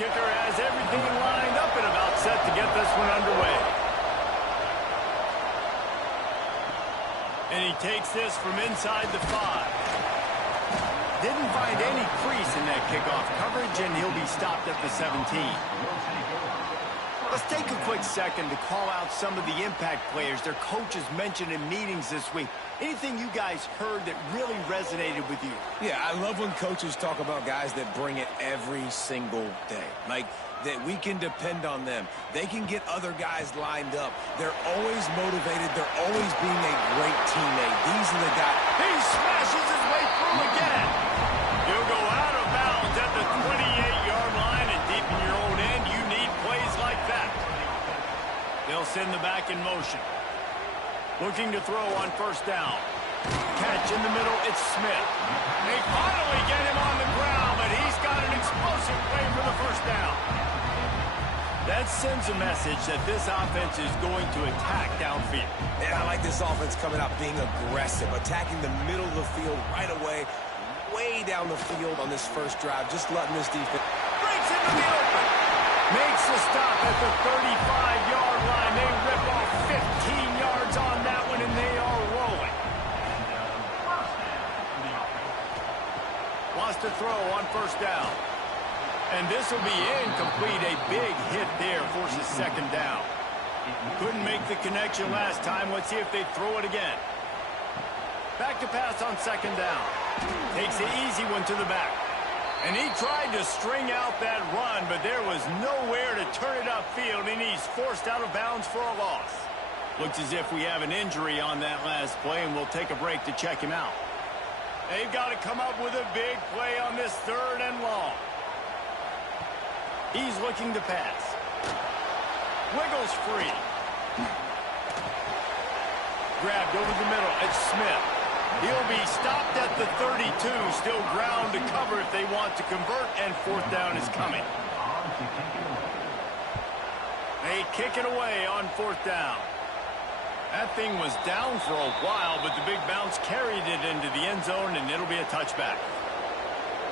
kicker has everything lined up and about set to get this one underway. And he takes this from inside the 5. Didn't find any crease in that kickoff coverage, and he'll be stopped at the 17. Let's take a quick second to call out some of the impact players their coaches mentioned in meetings this week. Anything you guys heard that really resonated with you? Yeah, I love when coaches talk about guys that bring it every single day. Like, that we can depend on them. They can get other guys lined up. They're always motivated. They're always being a great teammate. These are the guys. He smashes his way through again. He'll go out of bounds at the 28-yard line, and deep in your own end, you need plays like that. They'll send the back in motion. Looking to throw on first down. Catch in the middle, it's Smith. They finally get him on the ground, but he's got an explosive play for the first down. That sends a message that this offense is going to attack downfield. And I like this offense coming out being aggressive, attacking the middle of the field right away, way down the field on this first drive, just letting this defense. Breaks into the open. Makes the stop at the 35-yard line. They rip off 15 yards on that one, and they are rolling. Wants to throw on first down. And this will be incomplete. A big hit there forces second down. Couldn't make the connection last time. Let's see if they throw it again. Back to pass on second down. Takes the easy one to the back. And he tried to string out that run, but there was nowhere to turn it upfield, and he's forced out of bounds for a loss. Looks as if we have an injury on that last play, and we'll take a break to check him out. They've got to come up with a big play on this third and long. He's looking to pass. Wiggles free. Grabbed over the middle. It's Smith. He'll be stopped at the 32. Still ground to cover if they want to convert, and fourth down is coming. They kick it away on fourth down. That thing was down for a while, but the big bounce carried it into the end zone, and it'll be a touchback.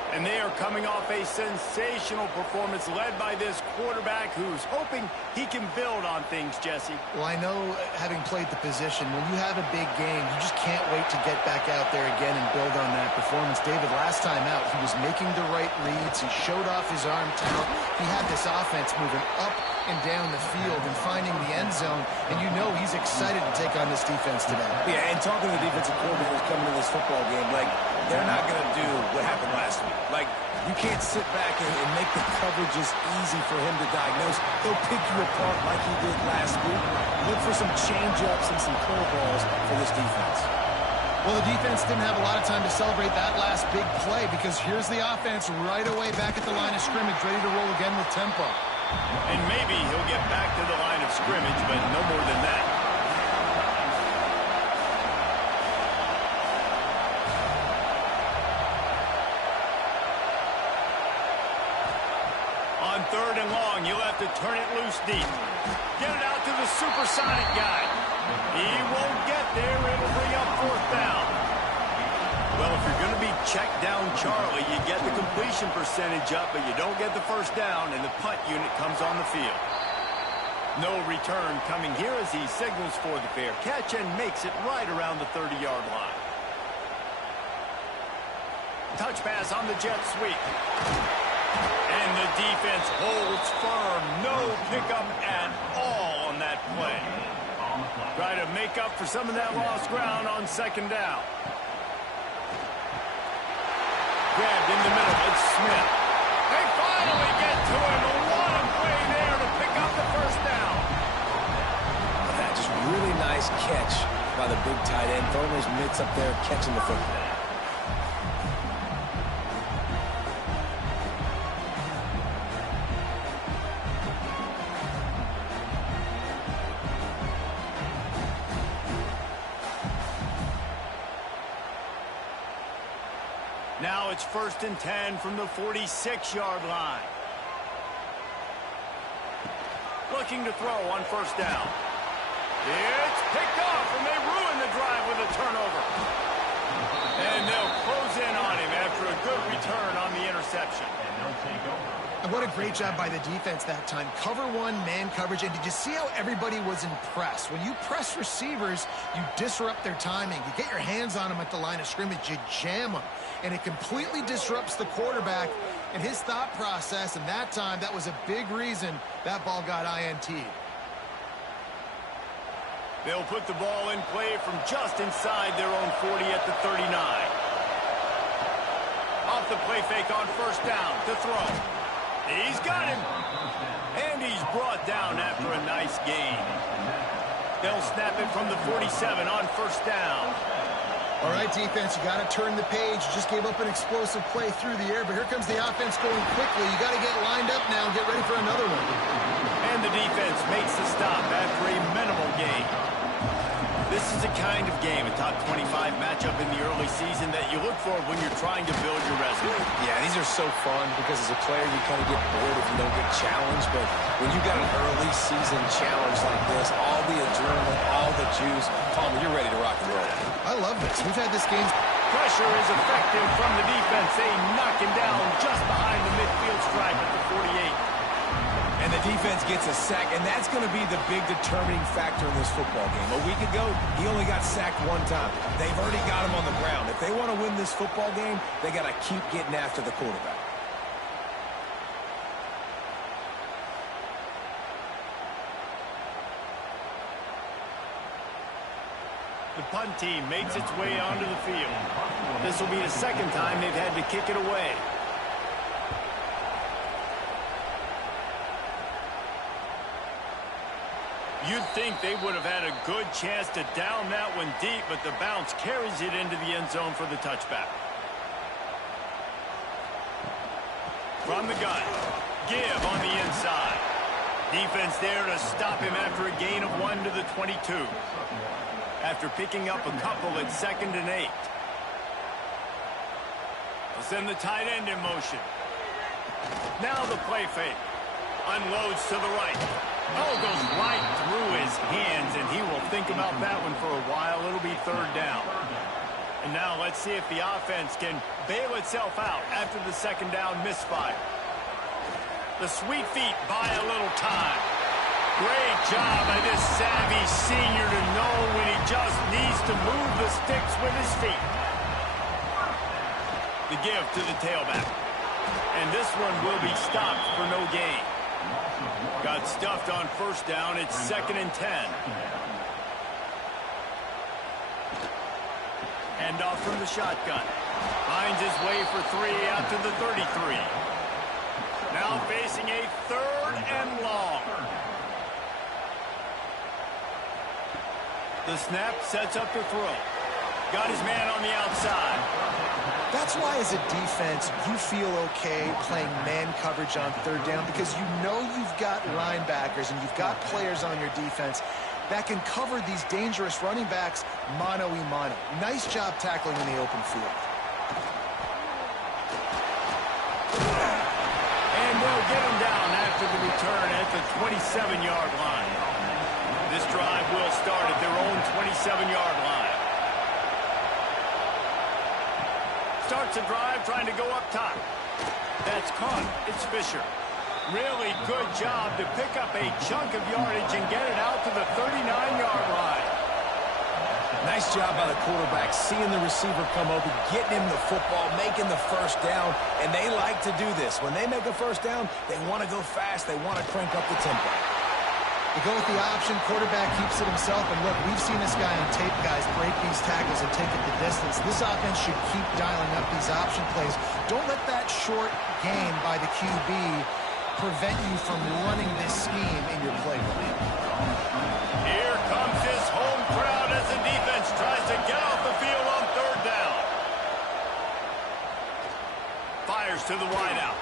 And they are coming off a sensational performance led by this quarterback who's hoping he can build on things, Jesse. Well, I know, having played the position, when you have a big game, you just can't wait to get back out there again and build on that performance. David, last time out, he was making the right reads. He showed off his arm talent. He had this offense moving up and down the field and finding the end zone, and you know he's excited to take on this defense today. Yeah, and talking to the defensive coordinators coming to this football game, like, they're not going to do what happened last week. Like, you can't sit back and make the coverages easy for him to diagnose. He'll pick you apart like he did last week. Look for some change-ups and some curveballs for this defense. Well, the defense didn't have a lot of time to celebrate that last big play, because here's the offense right away back at the line of scrimmage, ready to roll again with tempo. And maybe he'll get back to the line of scrimmage, but no more than that. On third and long, you'll have to turn it loose deep. Get it out to the supersonic guy. He won't get there. It'll bring up fourth down. Well, if you're going to be checked down Charlie, you get the completion percentage up, but you don't get the first down, and the punt unit comes on the field. No return coming here as he signals for the fair catch and makes it right around the 30-yard line. Touch pass on the jet sweep. And the defense holds firm. No pickup at all on that play. Try to make up for some of that lost ground on second down. Grabbed in the middle. It's Smith. They finally get to him. A lot of play there to pick up the first down. That just really nice catch by the big tight end. Throwing those mitts up there, catching the football. Now it's 1st and 10 from the 46-yard line. Looking to throw on first down. It's picked off, and they ruin the drive with a turnover. And they'll close in on him after a good return on the interception. And they'll take over. And what a great job by the defense that time. Cover one, man coverage. And did you see how everybody was impressed? When you press receivers, you disrupt their timing. You get your hands on them at the line of scrimmage. You jam them. And it completely disrupts the quarterback and his thought process. And that time, that was a big reason that ball got INT'd. They'll put the ball in play from just inside their own 40 at the 39. Off the play fake on first down to throw. He's got him. And he's brought down after a nice gain. They'll snap it from the 47 on first down. All right, defense, you got to turn the page. You just gave up an explosive play through the air, but here comes the offense going quickly. You got to get lined up now and get ready for another one. And the defense makes the stop after a minimal gain. This is a kind of game, a top 25 matchup in the early season that you look for when you're trying to build your resume. Yeah, these are so fun because as a player, you kind of get bored if you don't get challenged. But when you got an early season challenge like this, all the adrenaline, all the juice, Palmer, you're ready to rock and roll. I love this. We've had this game. Pressure is effective from the defense. They knock him down just behind the midfield stripe at the 48. And the defense gets a sack, and that's going to be the big determining factor in this football game. A week ago, he only got sacked one time. They've already got him on the ground. If they want to win this football game, they got to keep getting after the quarterback. The punt team makes its way onto the field. This will be the second time they've had to kick it away. You'd think they would have had a good chance to down that one deep, but the bounce carries it into the end zone for the touchback. From the gun, give on the inside. Defense there to stop him after a gain of 1 to the 22. After picking up a couple at 2nd and 8. They'll send the tight end in motion. Now the play fake. Unloads to the right. Oh, goes right through his hands, and he will think about that one for a while. It'll be 3rd down. And now let's see if the offense can bail itself out after the 2nd down misfire. The sweet feet buy a little time. Great job by this savvy senior to know when he just needs to move the sticks with his feet. The give to the tailback. And this one will be stopped for no gain. Got stuffed on first down. It's 2nd and 10. Hand off from the shotgun. Finds his way for 3 out to the 33. Now facing a 3rd and long. The snap sets up the throw. Got his man on the outside. That's why, as a defense, you feel okay playing man coverage on 3rd down because you know you've got linebackers and you've got players on your defense that can cover these dangerous running backs mano-a-mano. Nice job tackling in the open field. And they'll get him down after the return at the 27-yard line. This drive will start at their own 27-yard line. Starts a drive trying to go up top. That's caught. It's Fisher. Really good job to pick up a chunk of yardage and get it out to the 39-yard line. Nice job by the quarterback, seeing the receiver come open, getting him the football, making the first down, and they like to do this. When they make a first down, they want to go fast. They want to crank up the tempo. They go with the option. Quarterback keeps it himself. And look, we've seen this guy on tape, guys, break these tackles and take it the distance. This offense should keep dialing up these option plays. Don't let that short gain by the QB prevent you from running this scheme in your playbook. Here comes his home crowd as the defense tries to get off the field on 3rd down. Fires to the wideout.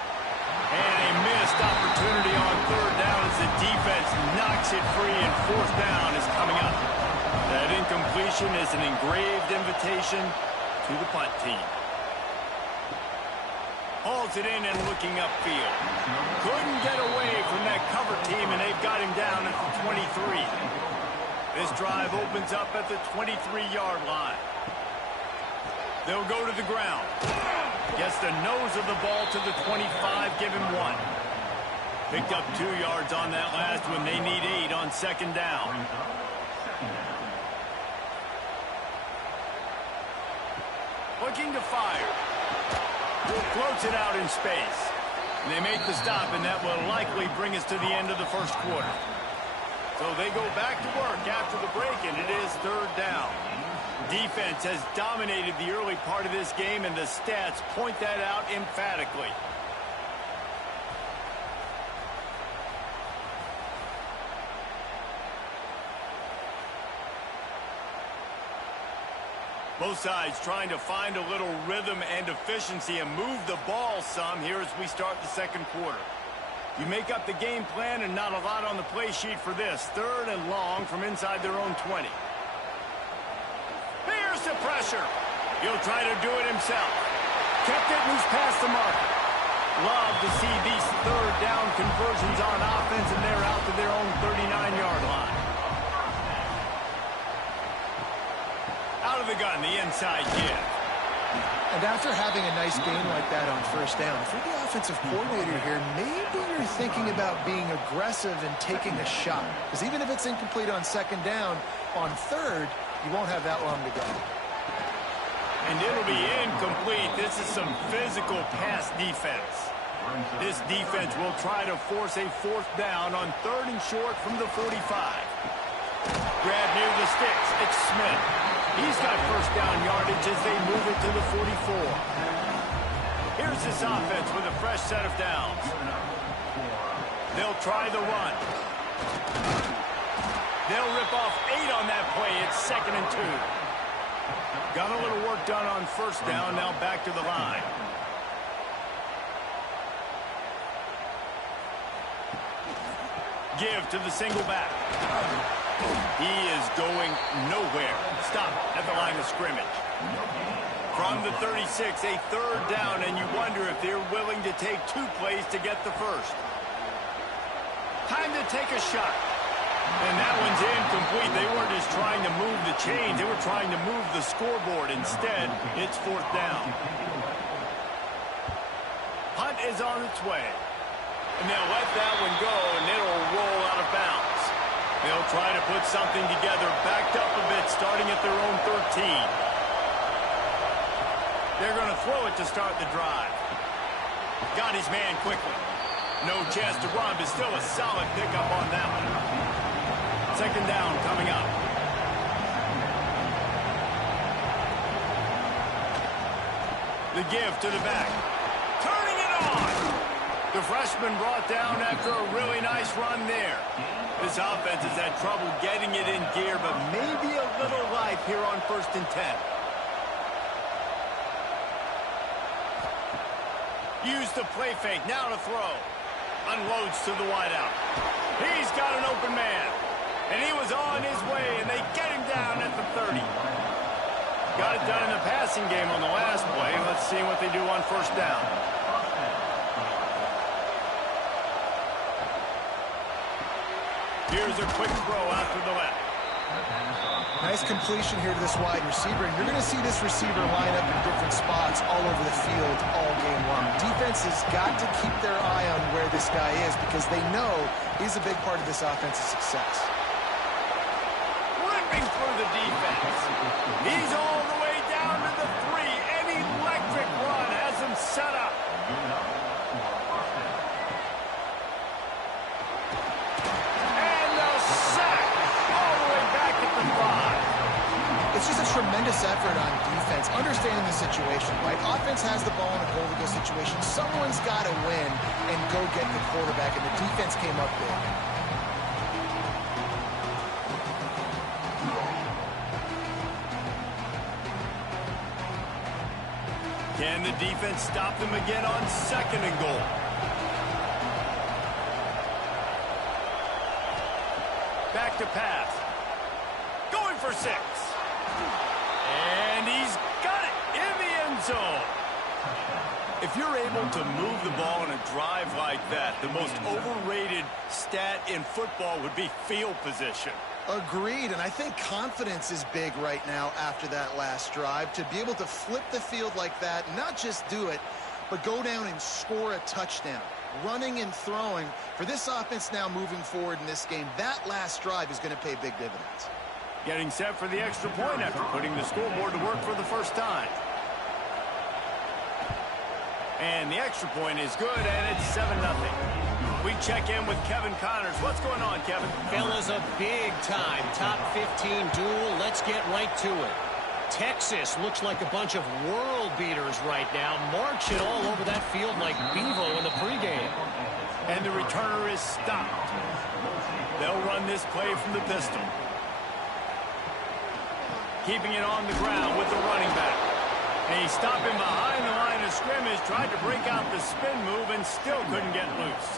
And a missed opportunity on 3rd down as the defense knocks it free, and 4th down is coming up. That incompletion is an engraved invitation to the punt team. Hauls it in and looking upfield. Couldn't get away from that cover team, and they've got him down at the 23. This drive opens up at the 23-yard line. They'll go to the ground. Gets the nose of the ball to the 25, give him 1. Picked up 2 yards on that last one. They need 8 on second down. Looking to fire. Floats it out in space. And they make the stop, and that will likely bring us to the end of the first quarter. So they go back to work after the break, and it is third down. Defense has dominated the early part of this game, and the stats point that out emphatically. Both sides trying to find a little rhythm and efficiency and move the ball some here as we start the second quarter. You make up the game plan and not a lot on the play sheet for this. Third and long from inside their own 20. Here's the pressure. He'll try to do it himself. Kept it loose past the mark. Love to see these third down conversions on offense, and they're out to their own 39-yard line. Out of the gun, the inside give. And after having a nice gain like that on first down, if you're the offensive coordinator here, maybe you're thinking about being aggressive and taking a shot. Because even if it's incomplete on second down, on third, you won't have that long to go. And it'll be incomplete. This is some physical pass defense. This defense will try to force a fourth down on third and short from the 45. Grab near the sticks. It's Smith. He's got first down yardage as they move it to the 44. Here's this offense with a fresh set of downs. They'll try the run. They'll rip off 8 on that play. It's 2nd and 2. Got a little work done on first down. Now back to the line. Give to the single back. He is going nowhere. Stop at the line of scrimmage. From the 36, a third down, and you wonder if they're willing to take 2 plays to get the first. Time to take a shot. And that one's incomplete. They weren't just trying to move the chains. They were trying to move the scoreboard. Instead, it's fourth down. Punt is on its way. And they'll let that one go, and it'll roll out of bounds. They'll try to put something together, backed up a bit, starting at their own 13. They're going to throw it to start the drive. Got his man quickly. No chance to run, but still a solid pickup on that one. Second down coming up. The give to the back. Turning it on! The freshman brought down after a really nice run there. This offense has had trouble getting it in gear, but maybe a little life here on 1st and 10. Use the play fake, now to throw. Unloads to the wideout. He's got an open man. And he was on his way, and they get him down at the 30. Got it done in the passing game on the last play. Let's see what they do on first down. Here's a quick throw out to the left. Nice completion here to this wide receiver. And you're going to see this receiver line up in different spots all over the field all game long. Defense has got to keep their eye on where this guy is because they know he's a big part of this offense's success. Ripping through the defense. He's all the way down to the 3. An electric run has him set up. It's just a tremendous effort on defense, understanding the situation, right? Offense has the ball in a goal-to-go situation. Someone's got to win and go get the quarterback, and the defense came up big. Can the defense stop them again on 2nd and goal? Back to pass. Going for 6. And he's got it in the end zone. If you're able to move the ball in a drive like that, the most overrated stat in football would be field position. Agreed, and I think confidence is big right now after that last drive. To be able to flip the field like that, not just do it, but go down and score a touchdown. Running and throwing for this offense now moving forward in this game, that last drive is going to pay big dividends. Getting set for the extra point after putting the scoreboard to work for the first time. And the extra point is good, and it's 7-0. We check in with Kevin Connors. What's going on, Kevin? Fellas, a big-time top 15 duel. Let's get right to it. Texas looks like a bunch of world beaters right now, marching all over that field like Bevo in the pregame. And the returner is stopped. They'll run this play from the pistol. Keeping it on the ground with the running back. And he's stopping behind the line of scrimmage, tried to break out the spin move and still couldn't get loose.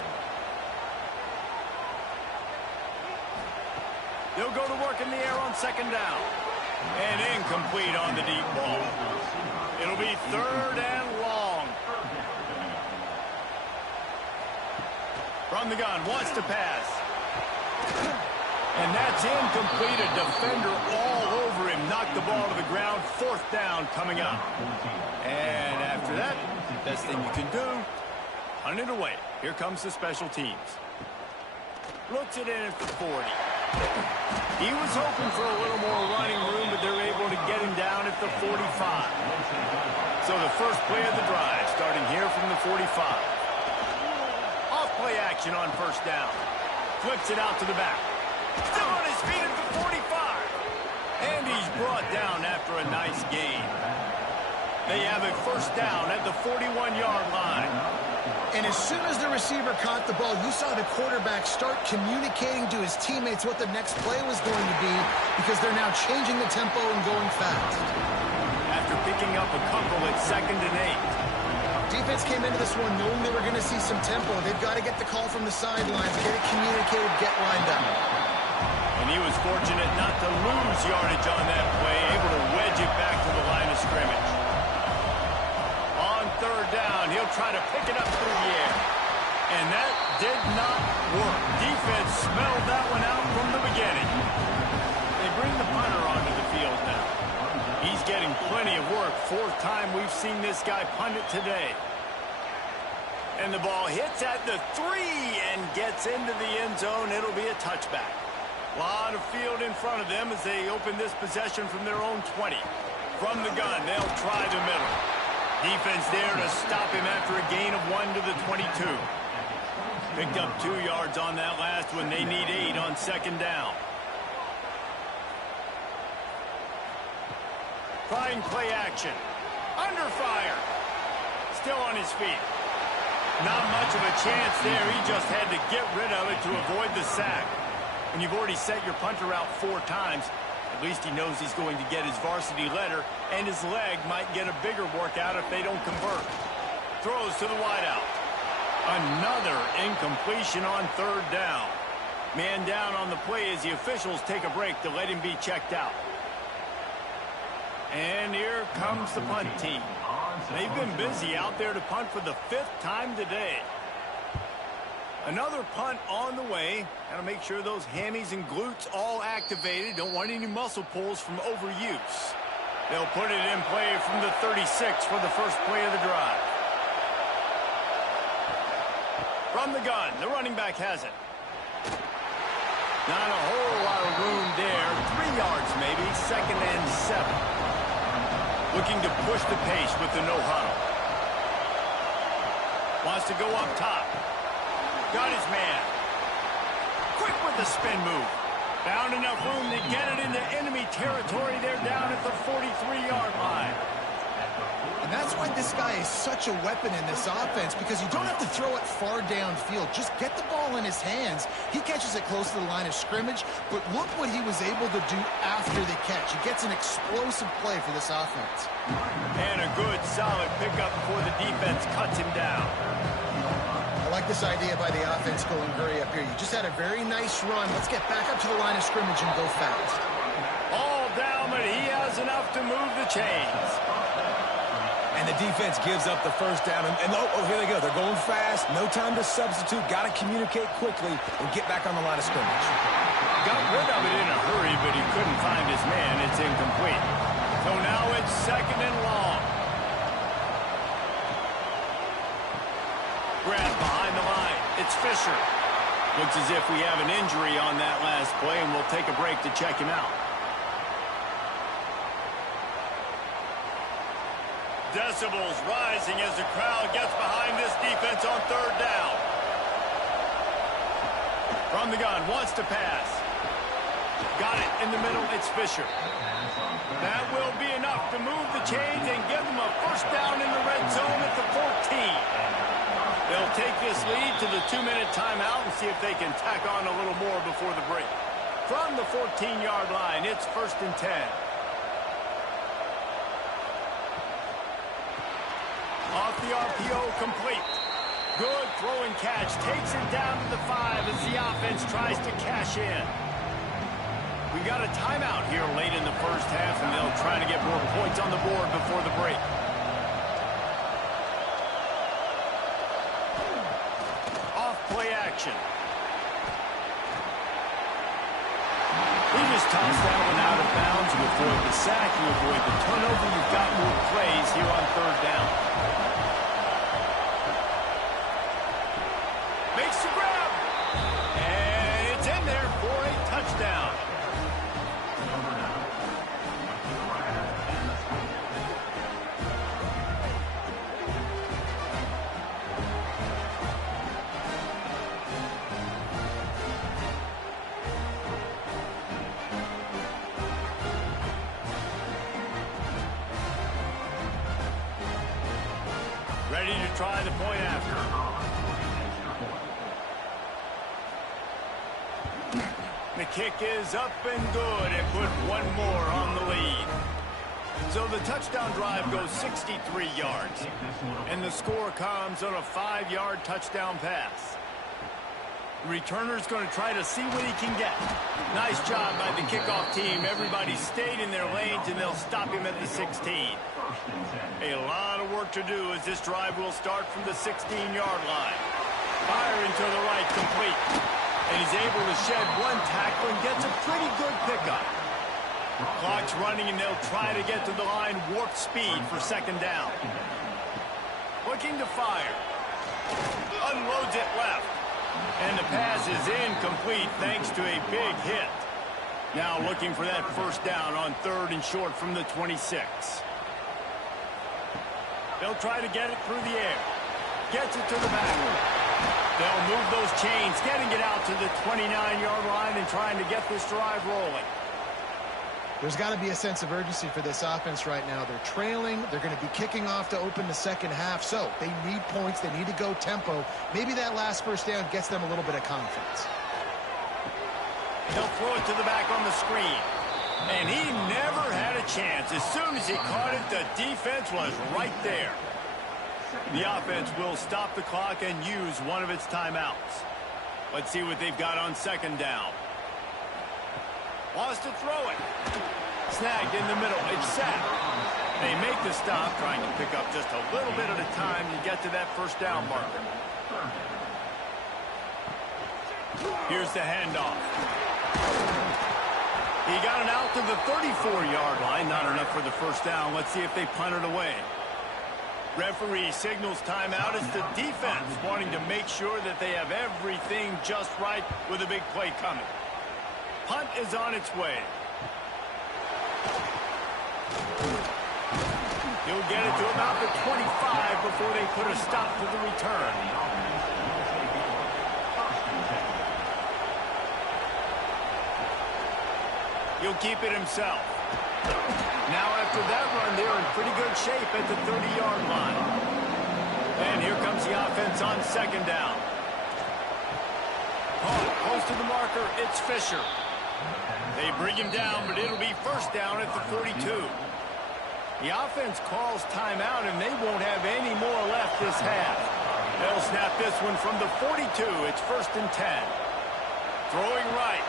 They'll go to work in the air on second down. And incomplete on the deep ball. It'll be 3rd and long. From the gun, wants to pass. And that's incomplete. A defender all over him. Knocked the ball to the ground. 4th down coming up. And after that, best thing you can do, punt it away. Here comes the special teams. Looks it in at the 40. He was hoping for a little more running room, but they're able to get him down at the 45. So the first play of the drive, starting here from the 45. Off play action on 1st down. Flips it out to the back. Still on his feet at the 45. And he's brought down after a nice gain. They have a 1st down at the 41-yard line. And as soon as the receiver caught the ball, you saw the quarterback start communicating to his teammates what the next play was going to be, because they're now changing the tempo and going fast. After picking up a couple at 2nd and 8. Defense came into this one knowing they were going to see some tempo. They've got to get the call from the sidelines, get it communicated, get lined up. And he was fortunate not to lose yardage on that play, able to wedge it back to the line of scrimmage. On 3rd down, he'll try to pick it up through the air. And that did not work. Defense smelled that one out from the beginning. They bring the punter onto the field now. He's getting plenty of work. 4th time we've seen this guy punt it today. And the ball hits at the 3 and gets into the end zone. It'll be a touchback. A lot of field in front of them as they open this possession from their own 20. From the gun, they'll try the middle. Defense there to stop him after a gain of 1 to the 22. Picked up 2 yards on that last one. They need 8 on 2nd down. Trying play action. Under fire. Still on his feet. Not much of a chance there. He just had to get rid of it to avoid the sack. When you've already set your punter out 4 times, at least he knows he's going to get his varsity letter, and his leg might get a bigger workout if they don't convert. Throws to the wideout. Another incompletion on 3rd down. Man down on the play as the officials take a break to let him be checked out. And here comes the punt team. They've been busy out there to punt for the 5th time today. Another punt on the way. Got to make sure those hammies and glutes all activated. Don't want any muscle pulls from overuse. They'll put it in play from the 36 for the first play of the drive. From the gun, the running back has it. Not a whole lot of room there. 3 yards maybe, 2nd and 7. Looking to push the pace with the no huddle. Wants to go up top. Got his man. Quick with the spin move. Found enough room to get it into enemy territory. They're down at the 43-yard line. And that's why this guy is such a weapon in this offense, because you don't have to throw it far downfield. Just get the ball in his hands. He catches it close to the line of scrimmage, but look what he was able to do after the catch. He gets an explosive play for this offense. And a good, solid pickup before the defense cuts him down. I like this idea by the offense going hurry up here. You just had a very nice run. Let's get back up to the line of scrimmage and go fast. All down, but he has enough to move the chains. And the defense gives up the 1st down. And here they go. They're going fast. No time to substitute. Got to communicate quickly and get back on the line of scrimmage. Got rid of it in a hurry, but he couldn't find his man. It's incomplete. So now it's 2nd and long. Grab behind the line. It's Fisher. Looks as if we have an injury on that last play, and we'll take a break to check him out. Decibels rising as the crowd gets behind this defense on third down. From the gun, wants to pass. Got it in the middle, it's Fisher. That will be enough to move the chains and give them a first down in the red zone at the 14. They'll take this lead to the 2-minute timeout and see if they can tack on a little more before the break. From the 14-yard line, it's 1st and 10. Off the RPO, complete. Good throw and catch. Takes it down to the 5 as the offense tries to cash in. We got a timeout here late in the first half, and they'll try to get more points on the board before the break. Off-play action. He just tossed that one out of bounds. You avoid the sack, you avoid the turnover. You've got more plays here on third down. Makes the grab. And it's in there for a touchdown. Ready to try the point after. The kick is up and good and put one more on the lead. So the touchdown drive goes 63 yards. And the score comes on a 5-yard touchdown pass. The returner's going to try to see what he can get. Nice job by the kickoff team. Everybody stayed in their lanes, and they'll stop him at the 16. A lot of work to do as this drive will start from the 16-yard line. Firing to the right, complete. And he's able to shed one tackle and gets a pretty good pickup. Clock's running, and they'll try to get to the line warp speed for 2nd down. Looking to fire. Unloads it left. And the pass is incomplete thanks to a big hit. Now looking for that first down on 3rd and short from the 26. They'll try to get it through the air. Gets it to the back. They'll move those chains, getting it out to the 29-yard line and trying to get this drive rolling. There's got to be a sense of urgency for this offense right now. They're trailing. They're going to be kicking off to open the second half. So they need points. They need to go tempo. Maybe that last first down gets them a little bit of confidence. They'll throw it to the back on the screen. And he never had a chance. As soon as he caught it, the defense was right there. The offense will stop the clock and use one of its timeouts. Let's see what they've got on 2nd down. Wants to throw it. Snagged in the middle. It's sacked. They make the stop, trying to pick up just a little bit at a time to get to that first down marker. Here's the handoff. He got it out to the 34-yard line. Not enough for the first down. Let's see if they punt it away. Referee signals timeout. It's the defense wanting to make sure that they have everything just right with a big play coming. Punt is on its way. He'll get it to about the 25 before they put a stop to the return. He'll keep it himself. Now after that run, they're in pretty good shape at the 30-yard line. And here comes the offense on 2nd down. Caught close to the marker. It's Fisher. They bring him down, but it'll be first down at the 42. The offense calls timeout, and they won't have any more left this half. They'll snap this one from the 42. It's 1st and 10. Throwing right.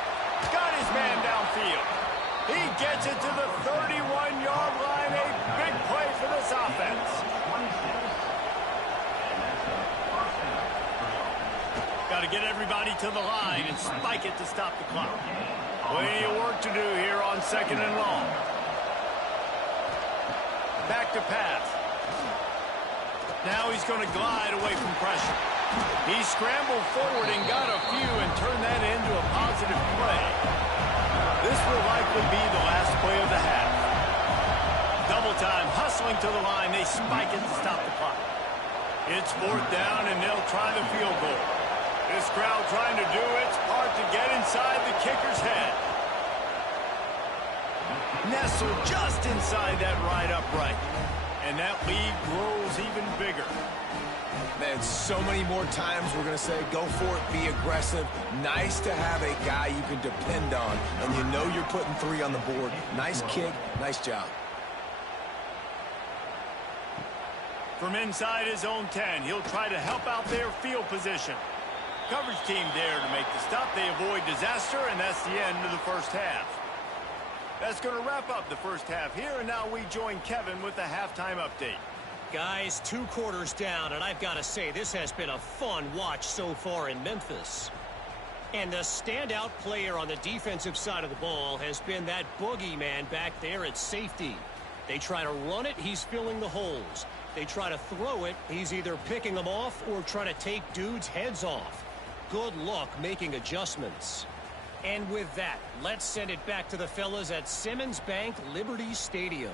Got his man downfield. He gets it to the 31-yard line. A big play for this offense. Got to get everybody to the line and spike it to stop the clock. Plenty of work to do here on 2nd and long. Back to pass. Now he's going to glide away from pressure. He scrambled forward and got a few and turned that into a positive play. This will likely be the last play of the half. Double time, hustling to the line. They spike it to stop the clock. It's 4th down, and they'll try the field goal. This crowd trying to do its part to get inside the kicker's head. Nestled just inside that right upright. And that lead grows even bigger. Man, so many more times we're going to say, go for it, be aggressive. Nice to have a guy you can depend on, and you know you're putting 3 on the board. Nice kick, nice job. From inside his own 10, he'll try to help out their field position. Coverage team there to make the stop. They avoid disaster, and that's the end of the first half. That's going to wrap up the first half here, and now we join Kevin with the halftime update. Guys, 2 quarters down, and I've got to say, this has been a fun watch so far in Memphis. And the standout player on the defensive side of the ball has been that boogeyman back there at safety. They try to run it, he's filling the holes. They try to throw it, he's either picking them off or trying to take dudes' heads off. Good luck making adjustments. And with that, let's send it back to the fellas at Simmons Bank Liberty Stadium.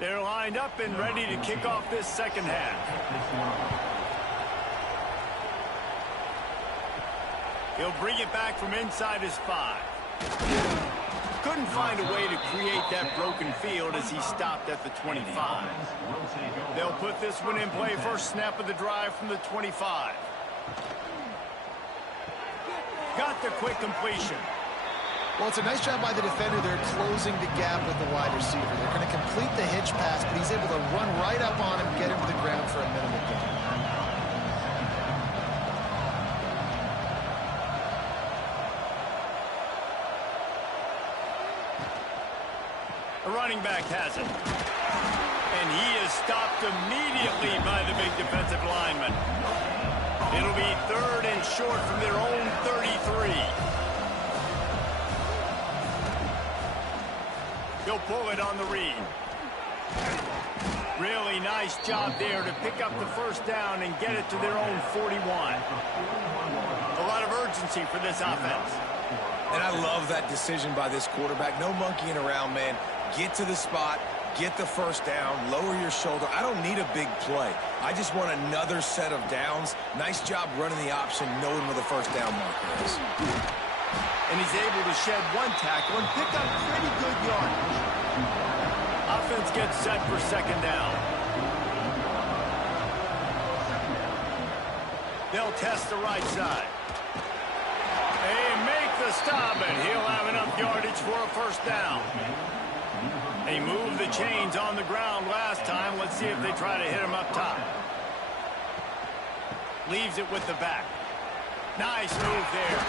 They're lined up and ready to kick off this second half. He'll bring it back from inside his 5. Couldn't find a way to create that broken field as he stopped at the 25. They'll put this one in play. First snap of the drive from the 25. Got the quick completion. Well, it's a nice job by the defender. They're closing the gap with the wide receiver. They're going to complete the hitch pass, but he's able to run right up on him, get him to the ground for a minimal gain. A running back has it. And he is stopped immediately by the big defensive lineman. It'll be 3rd and short from their own 33. He'll pull it on the read. Really nice job there to pick up the first down and get it to their own 41. A lot of urgency for this offense. And I love that decision by this quarterback. No monkeying around, man. Get to the spot, get the first down, lower your shoulder. I don't need a big play. I just want another set of downs. Nice job running the option, knowing where the first down marker is. And he's able to shed 1 tackle and pick up pretty good yardage. Offense gets set for second down. They'll test the right side. They make the stop, and he'll have enough yardage for a first down. They moved the chains on the ground last time. Let's see if they try to hit him up top. Leaves it with the back. Nice move there.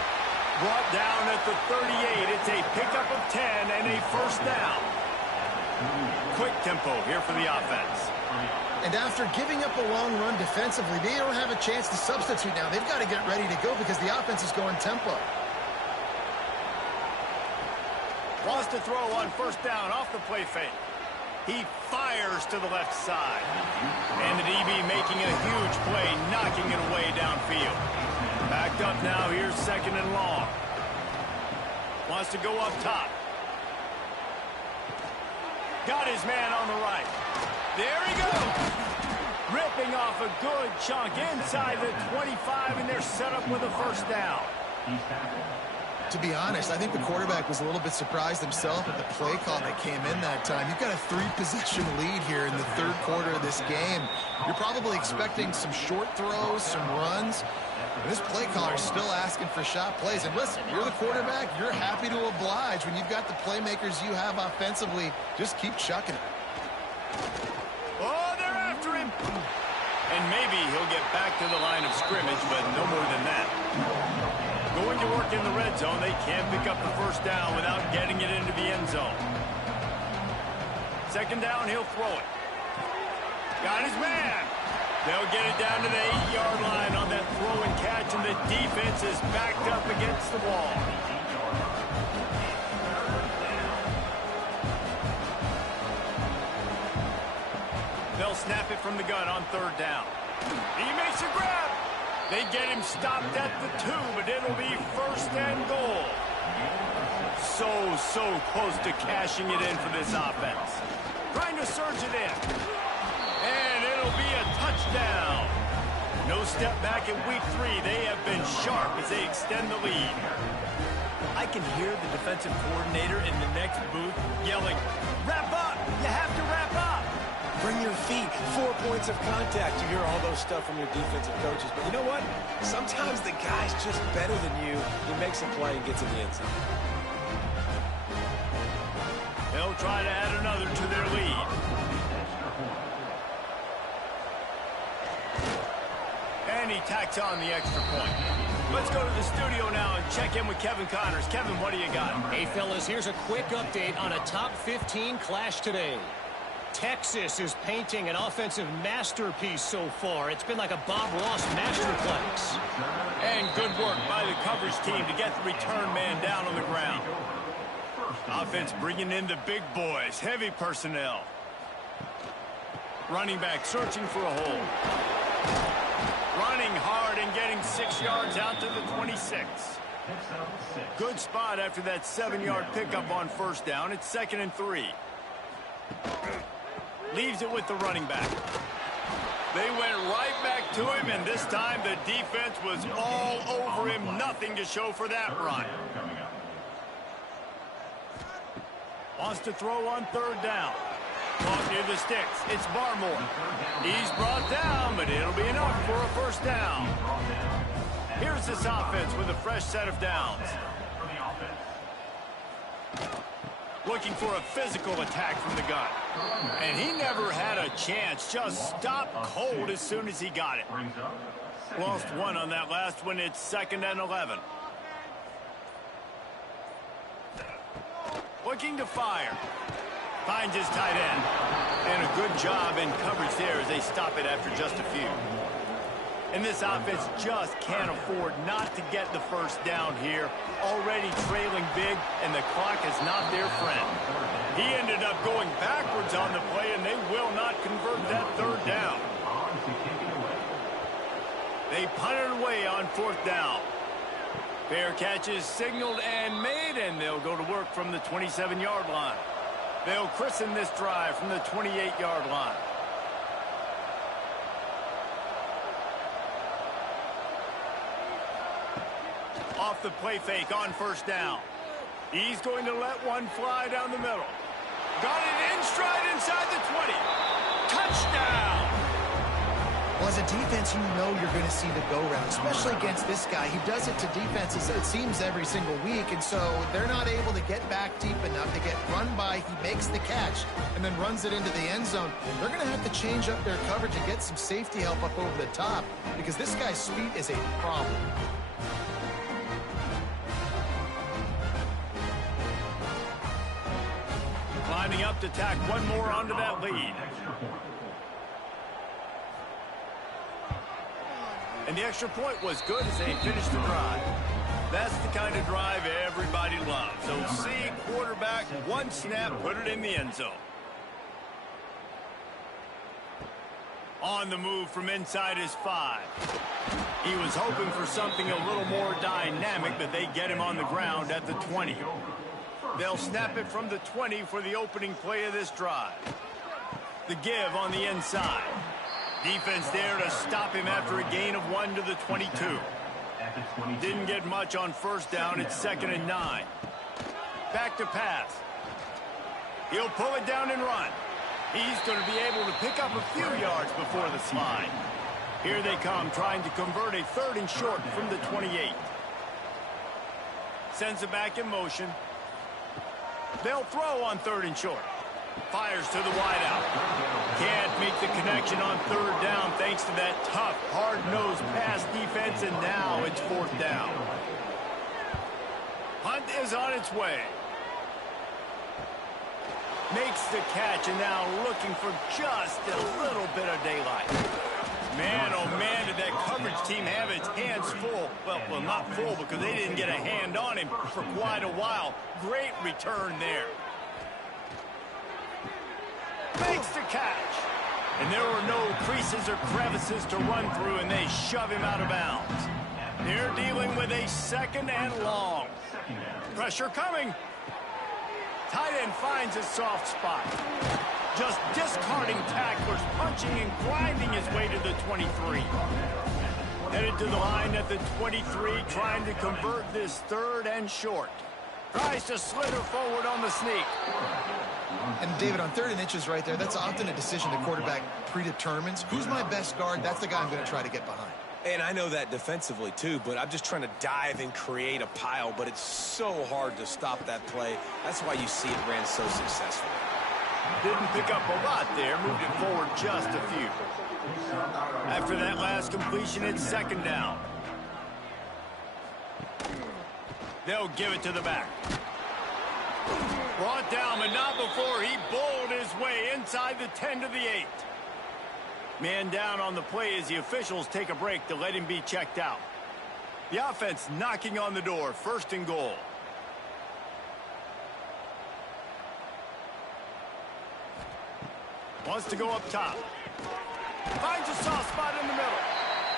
Brought down at the 38. It's a pickup of 10 and a first down. Quick tempo here for the offense. And after giving up a long run defensively, they don't have a chance to substitute now. They've got to get ready to go because the offense is going tempo. Wants to throw on first down off the play fake. He fires to the left side. And the DB making a huge play, knocking it away downfield. Backed up now, here's 2nd and long. Wants to go up top. Got his man on the right. There he goes. Ripping off a good chunk inside the 25, and they're set up with a first down. To be honest, I think the quarterback was a little bit surprised himself at the play call that came in that time. You've got a 3-possession lead here in the 3rd quarter of this game. You're probably expecting some short throws, some runs. And this play caller is still asking for shot plays. And listen, you're the quarterback. You're happy to oblige. When you've got the playmakers you have offensively, just keep chucking it. Oh, they're after him. And maybe he'll get back to the line of scrimmage, but no more than that. Going to work in the red zone. They can't pick up the first down without getting it into the end zone. Second down, he'll throw it. Got his man. They'll get it down to the 8-yard line on that throw and catch, and the defense is backed up against the wall. They'll snap it from the gun on third down. He makes a grab. They get him stopped at the 2, but it'll be first and goal. So close to cashing it in for this offense. Trying to surge it in. And it'll be a touchdown. No step back in week 3. They have been sharp as they extend the lead. I can hear the defensive coordinator in the next booth yelling, "Wrap up! You have to wrap up!" Bring your feet. 4 points of contact. You hear all those stuff from your defensive coaches. But you know what? Sometimes the guy's just better than you. He makes a play and gets in the end zone. They'll try to add another to their lead. And he tacks on the extra point. Let's go to the studio now and check in with Kevin Connors. Kevin, what do you got? Hey, fellas, here's a quick update on a top 15 clash today. Texas is painting an offensive masterpiece so far. It's been like a Bob Ross masterclass. And good work by the coverage team to get the return man down on the ground. Offense bringing in the big boys, heavy personnel. Running back searching for a hole. Running hard and getting 6 yards out to the 26. Good spot after that 7-yard pickup on first down. It's 2nd and 3. Leaves it with the running back. They went right back to him, and this time the defense was all over him. Nothing to show for that run. Wants to throw on third down. Caught near the sticks. It's Barmore. He's brought down, but it'll be enough for a first down. Here's this offense with a fresh set of downs. Looking for a physical attack from the gun. And he never had a chance. Just stopped cold as soon as he got it. Lost one on that last one. It's 2nd and 11. Looking to fire. Finds his tight end. And a good job in coverage there as they stop it after just a few. And this offense just can't afford not to get the first down here. Already trailing big, and the clock is not their friend. He ended up going backwards on the play, and they will not convert that third down. They punt it away on 4th down. Fair catch is signaled and made, and they'll go to work from the 27-yard line. They'll christen this drive from the 28-yard line. Off the play fake on first down. He's going to let one fly down the middle. Got it in stride inside the 20. Touchdown! Well, as a defense, you know you're going to see the go-round, especially against this guy. He does it to defenses, it seems, every single week, and so they're not able to get back deep enough to get run by. He makes the catch and then runs it into the end zone. They're going to have to change up their coverage and get some safety help up over the top because this guy's speed is a problem. Lining up to tack one more onto that lead. And the extra point was good as they finished the drive. That's the kind of drive everybody loves. So see, quarterback, one snap, put it in the end zone. On the move from inside his 5. He was hoping for something a little more dynamic, but they get him on the ground at the 20. They'll snap it from the 20 for the opening play of this drive. The give on the inside. Defense there to stop him after a gain of 1 to the 22. Didn't get much on first down. It's 2nd and 9. Back to pass. He'll pull it down and run. He's going to be able to pick up a few yards before the slide. Here they come, trying to convert a 3rd and short from the 28. Sends it back in motion. They'll throw on 3rd and short. Fires to the wideout. Can't make the connection on 3rd down thanks to that tough, hard-nosed pass defense, and now it's 4th down. Punt is on its way. Makes the catch, and now looking for just a little bit of daylight. Man, oh man, did that coverage team have its hands full. Well, not full because they didn't get a hand on him for quite a while. Great return there. Makes the catch. And there were no creases or crevices to run through, and they shove him out of bounds. They're dealing with a 2nd and long. Pressure coming. Tight end finds a soft spot. Just discarding tacklers, punching and grinding his way to the 23. Headed to the line at the 23, trying to convert this 3rd and short. Tries to slither forward on the sneak. And David, on 3rd and inches right there, that's often a decision the quarterback predetermines. Who's my best guard? That's the guy I'm going to try to get behind. And I know that defensively, too, but I'm just trying to dive and create a pile, but it's so hard to stop that play. That's why you see it ran so successfully. Didn't pick up a lot there, moved it forward just a few. After that last completion, it's 2nd down. They'll give it to the back. Brought down, but not before he bowled his way inside the 10 to the 8. Man down on the play as the officials take a break to let him be checked out. The offense knocking on the door, 1st and goal. Wants to go up top. Finds a soft spot in the middle.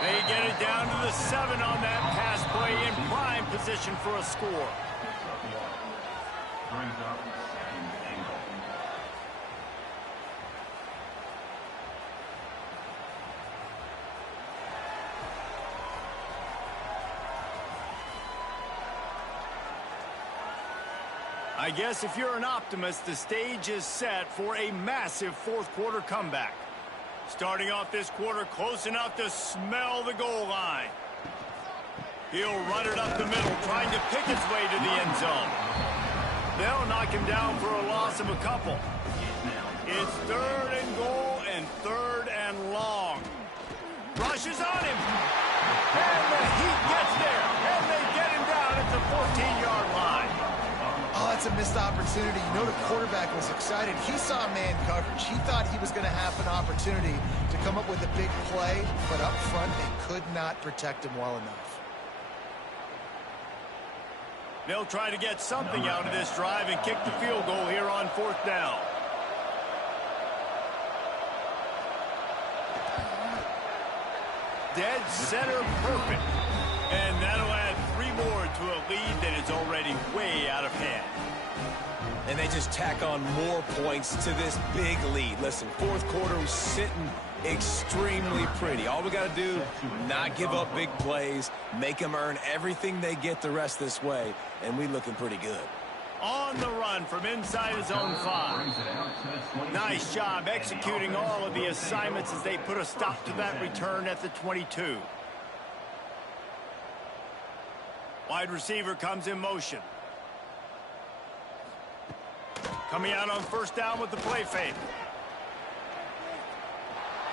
They get it down to the 7 on that pass play in prime position for a score. I guess if you're an optimist, the stage is set for a massive 4th quarter comeback. Starting off this quarter close enough to smell the goal line. He'll run it up the middle, trying to pick its way to the end zone. They'll knock him down for a loss of a couple. It's 3rd and goal and 3rd and long. Rushes on him. And the Heat gets there. And they get him down at the 14-yard line. Oh, that's a missed opportunity. You know the quarterback was excited. He saw man coverage. He thought he was going to have an opportunity to come up with a big play, but up front they could not protect him well enough. They'll try to get something out of this drive and kick the field goal here on 4th down. Dead center perfect. And that'll add 3 more to a lead that is already way out of hand. And they just tack on more points to this big lead. Listen, 4th quarter was sitting extremely pretty. All we got to do, not give up big plays, make them earn everything they get the rest this way, and we looking pretty good. On the run from inside his own 5. Nice job executing all of the assignments as they put a stop to that return at the 22. Wide receiver comes in motion. Coming out on 1st down with the play fake.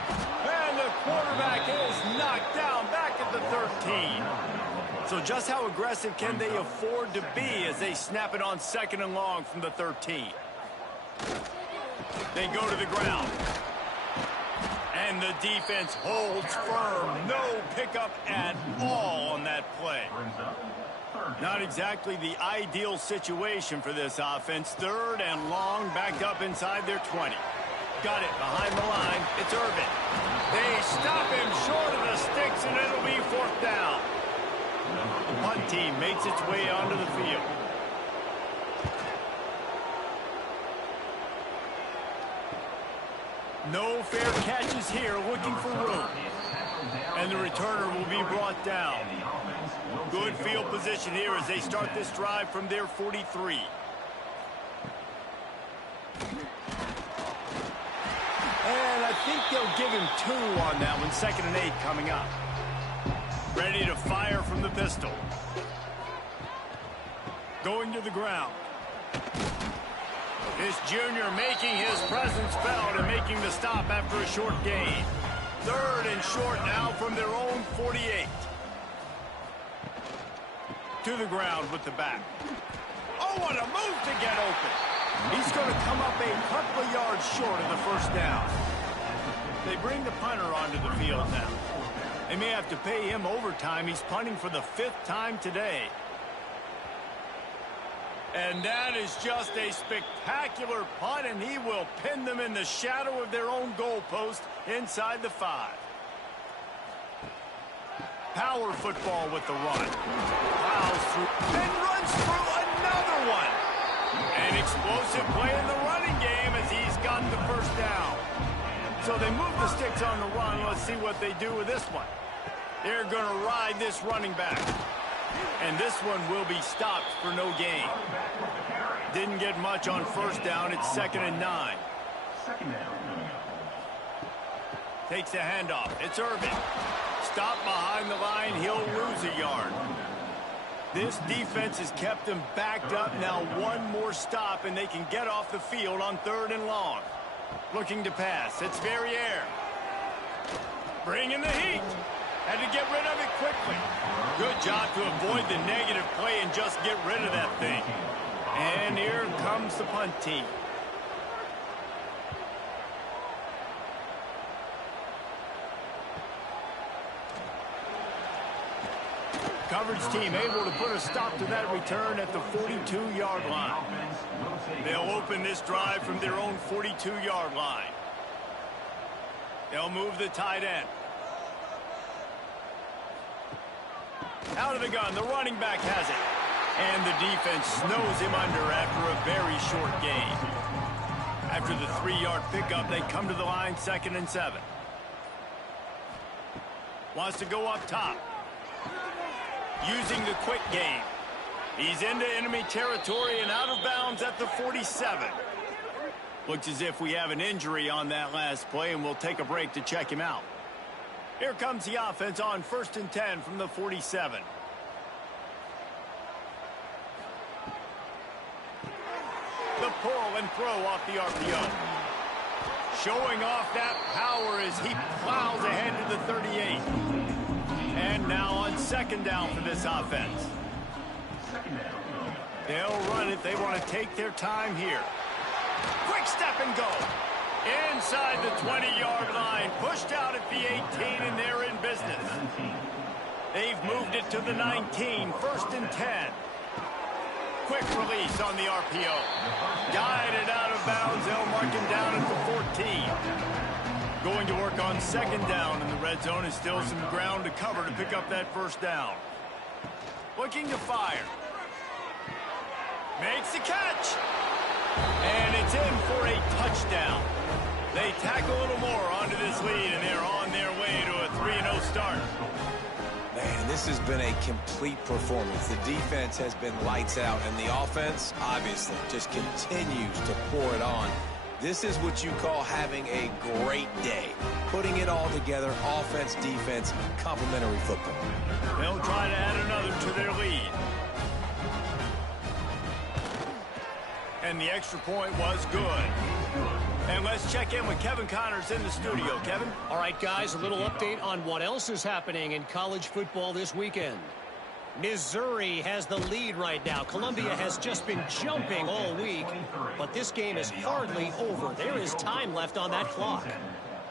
And the quarterback is knocked down back at the 13. So just how aggressive can they afford to be as they snap it on 2nd and long from the 13? They go to the ground. And the defense holds firm. No pickup at all on that play. Not exactly the ideal situation for this offense. 3rd and long, backed up inside their 20. Got it behind the line. It's Irvin. They stop him short of the sticks, and it'll be 4th down. The punt team makes its way onto the field. No fair catches here, looking for room. And the returner will be brought down. Good field position here as they start this drive from their 43. And I think they'll give him 2 on that one. 2nd and 8 coming up. Ready to fire from the pistol. Going to the ground. This junior making his presence felt and making the stop after a short gain. 3rd and short now from their own 48. To the ground with the back. Oh, what a move to get open. He's going to come up a couple of yards short of the 1st down. They bring the punter onto the field now. They may have to pay him overtime. He's punting for the 5th time today. And that is just a spectacular punt, and he will pin them in the shadow of their own goalpost inside the 5. Power football with the run. Plows through and runs through another one. An explosive play in the running game as he's gotten the first down. So they move the sticks on the run. Let's see what they do with this one. They're going to ride this running back. And this one will be stopped for no gain. Didn't get much on first down. It's 2nd and 9. Takes the handoff. It's Irvin. Stopped behind the line. He'll lose a yard. This defense has kept them backed up. Now one more stop, and they can get off the field on 3rd and long. Looking to pass. It's Verrier. Bringing the heat. Had to get rid of it quickly. Good job to avoid the negative play and just get rid of that thing. And here comes the punt team. Coverage team able to put a stop to that return at the 42-yard line. They'll open this drive from their own 42-yard line. They'll move the tight end. Out of the gun, the running back has it. And the defense snows him under after a very short gain. After the 3-yard pickup, they come to the line 2nd and 7. Wants to go up top. Using the quick game. He's into enemy territory and out of bounds at the 47. Looks as if we have an injury on that last play, and we'll take a break to check him out. Here comes the offense on 1st and 10 from the 47. The pull and throw off the RPO. Showing off that power as he plows ahead to the 38. And now on 2nd down for this offense. They'll run it. They want to take their time here. Quick step and go. Inside the 20-yard line. Pushed out at the 18, and they're in business. They've moved it to the 19. 1st and 10. Quick release on the RPO. Guided out of bounds. They'll mark him down at the 14. Going to work on 2nd down in the red zone is still some ground to cover to pick up that 1st down. Looking to fire. Makes the catch. And it's in for a touchdown. They tack a little more onto this lead, and they're on their way to a 3-0 start. Man, this has been a complete performance. The defense has been lights out, and the offense, obviously, just continues to pour it on. This is what you call having a great day. Putting it all together, offense, defense, complementary football. They'll try to add another to their lead. And the extra point was good. And let's check in with Kevin Connors in the studio. Kevin? All right, guys, a little update on what else is happening in college football this weekend. Missouri has the lead right now. Columbia has just been jumping all week, but this game is hardly over. There is time left on that clock.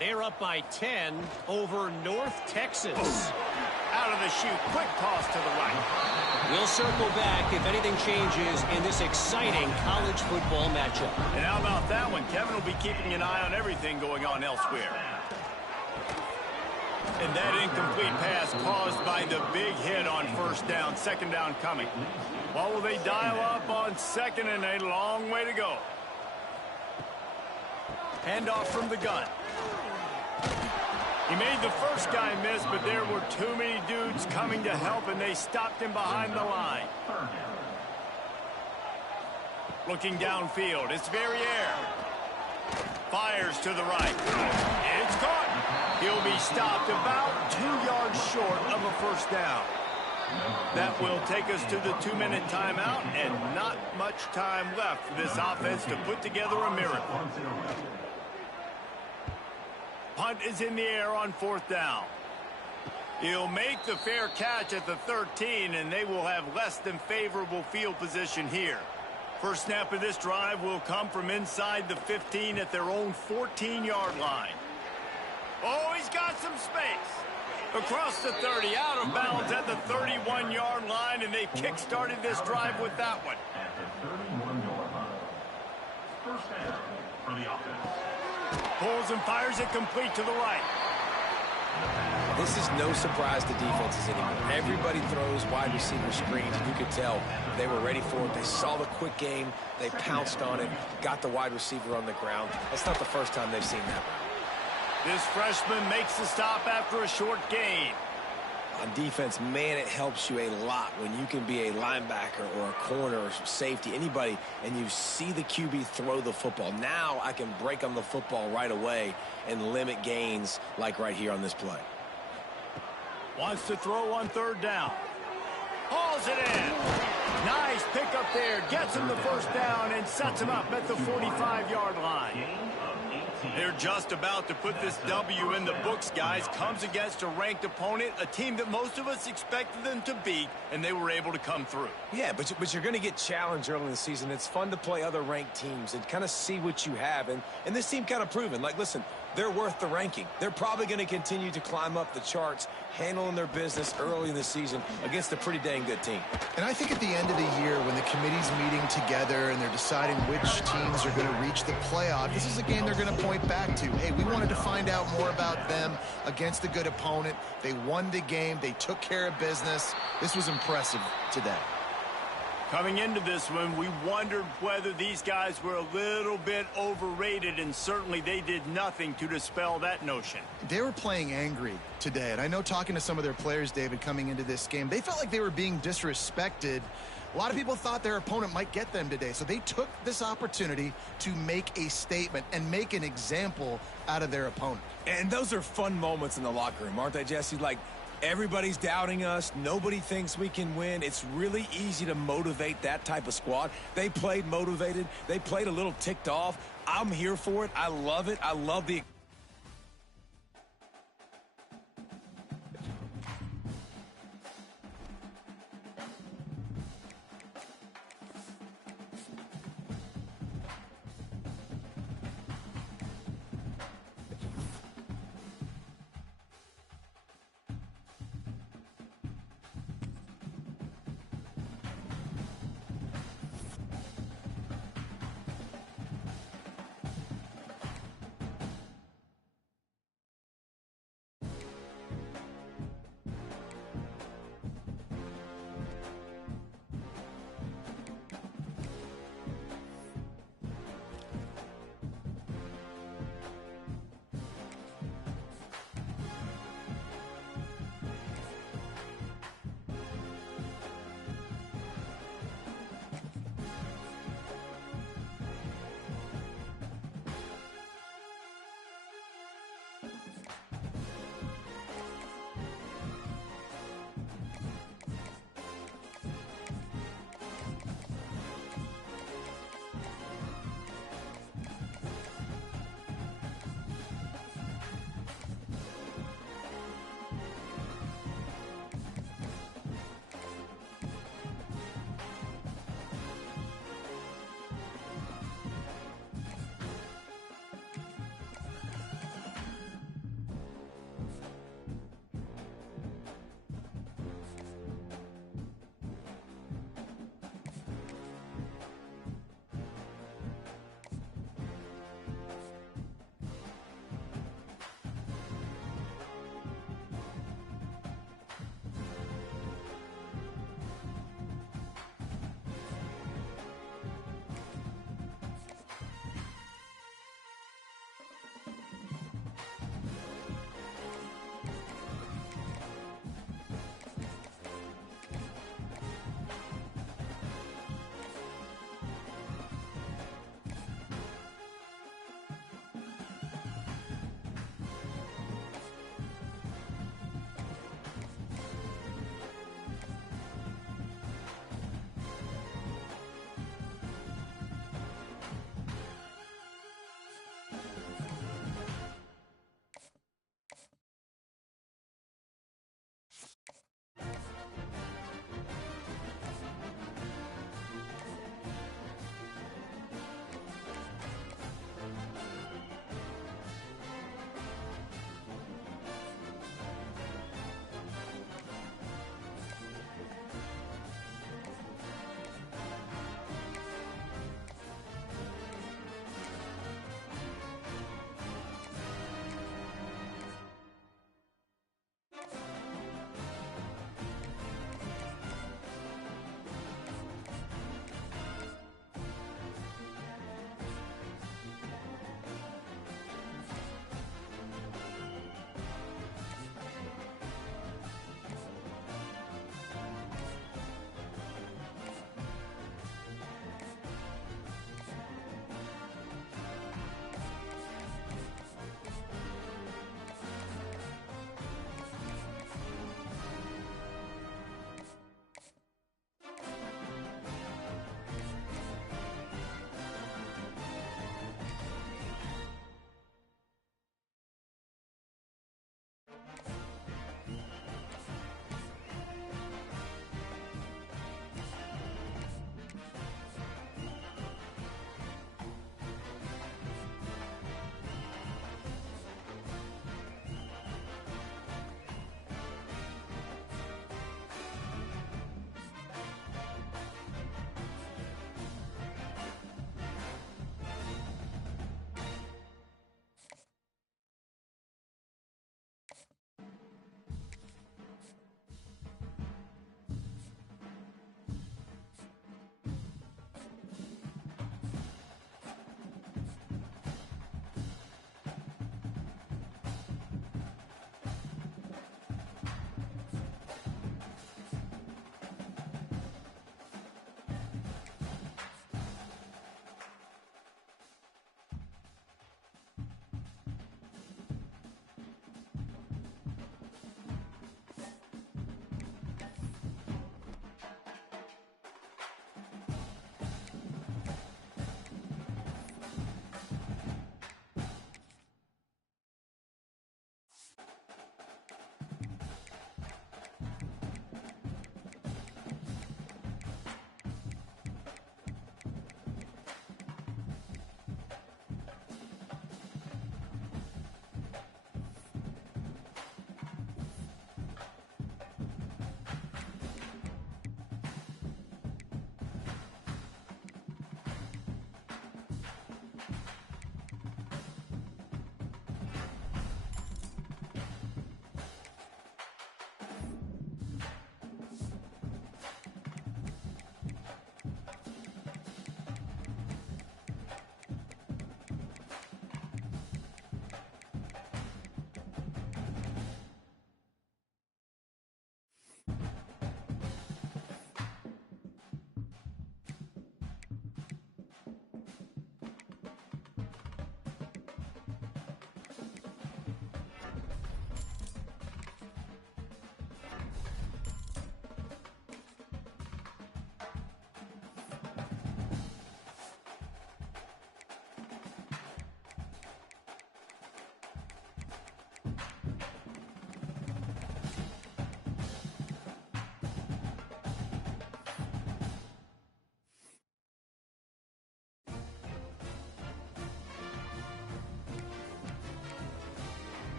They're up by 10 over North Texas. Out of the chute, quick toss to the right. We'll circle back if anything changes in this exciting college football matchup. And how about that one? Kevin will be keeping an eye on everything going on elsewhere. And that incomplete pass caused by the big hit on 1st down, 2nd down coming. What will they dial up on 2nd and a long way to go? Handoff from the gun. He made the first guy miss, but there were too many dudes coming to help, and they stopped him behind the line. Looking downfield, it's Verrier. Fires to the right. It's caught. He'll be stopped about 2 yards short of a 1st down. That will take us to the 2-minute timeout, and not much time left for this offense to put together a miracle. Punt is in the air on 4th down. He'll make the fair catch at the 13, and they will have less than favorable field position here. First snap of this drive will come from inside the 15 at their own 14-yard line. Oh, he's got some space. Across the 30, out of bounds at the 31-yard line, and they kick-started this drive with that one. At the 31-yard line. First down for the offense. Pulls and fires it complete to the right. This is no surprise to defenses anymore. Everybody throws wide receiver screens, and you could tell they were ready for it. They saw the quick game. They pounced on it, got the wide receiver on the ground. That's not the first time they've seen that. This freshman makes the stop after a short gain. On defense, man, it helps you a lot when you can be a linebacker or a corner or safety, anybody, and you see the QB throw the football. Now I can break on the football right away and limit gains like right here on this play. Wants to throw on third down. Hauls it in. Nice pickup there. Gets him the first down and sets him up at the 45-yard line. They're just about to put this W in the books, guys. Comes against a ranked opponent, a team that most of us expected them to beat, and they were able to come through. Yeah, but you're going to get challenged early in the season. It's fun to play other ranked teams and kind of see what you have. And this team kind of proven, like, listen, they're worth the ranking. They're probably going to continue to climb up the charts, handling their business early in the season against a pretty dang good team. And I think at the end of the year, when the committee's meeting together and they're deciding which teams are going to reach the playoff, this is a game they're going to point back to. Hey, we wanted to find out more about them against a good opponent. They won the game. They took care of business. This was impressive today. Coming into this one, we wondered whether these guys were a little bit overrated, and certainly they did nothing to dispel that notion. They were playing angry today, and I know talking to some of their players, David, coming into this game, they felt like they were being disrespected. A lot of people thought their opponent might get them today, so they took this opportunity to make a statement and make an example out of their opponent. And those are fun moments in the locker room, aren't they, Jesse? Like, everybody's doubting us. Nobody thinks we can win. It's really easy to motivate that type of squad. They played motivated. They played a little ticked off. I'm here for it. I love it. I love the...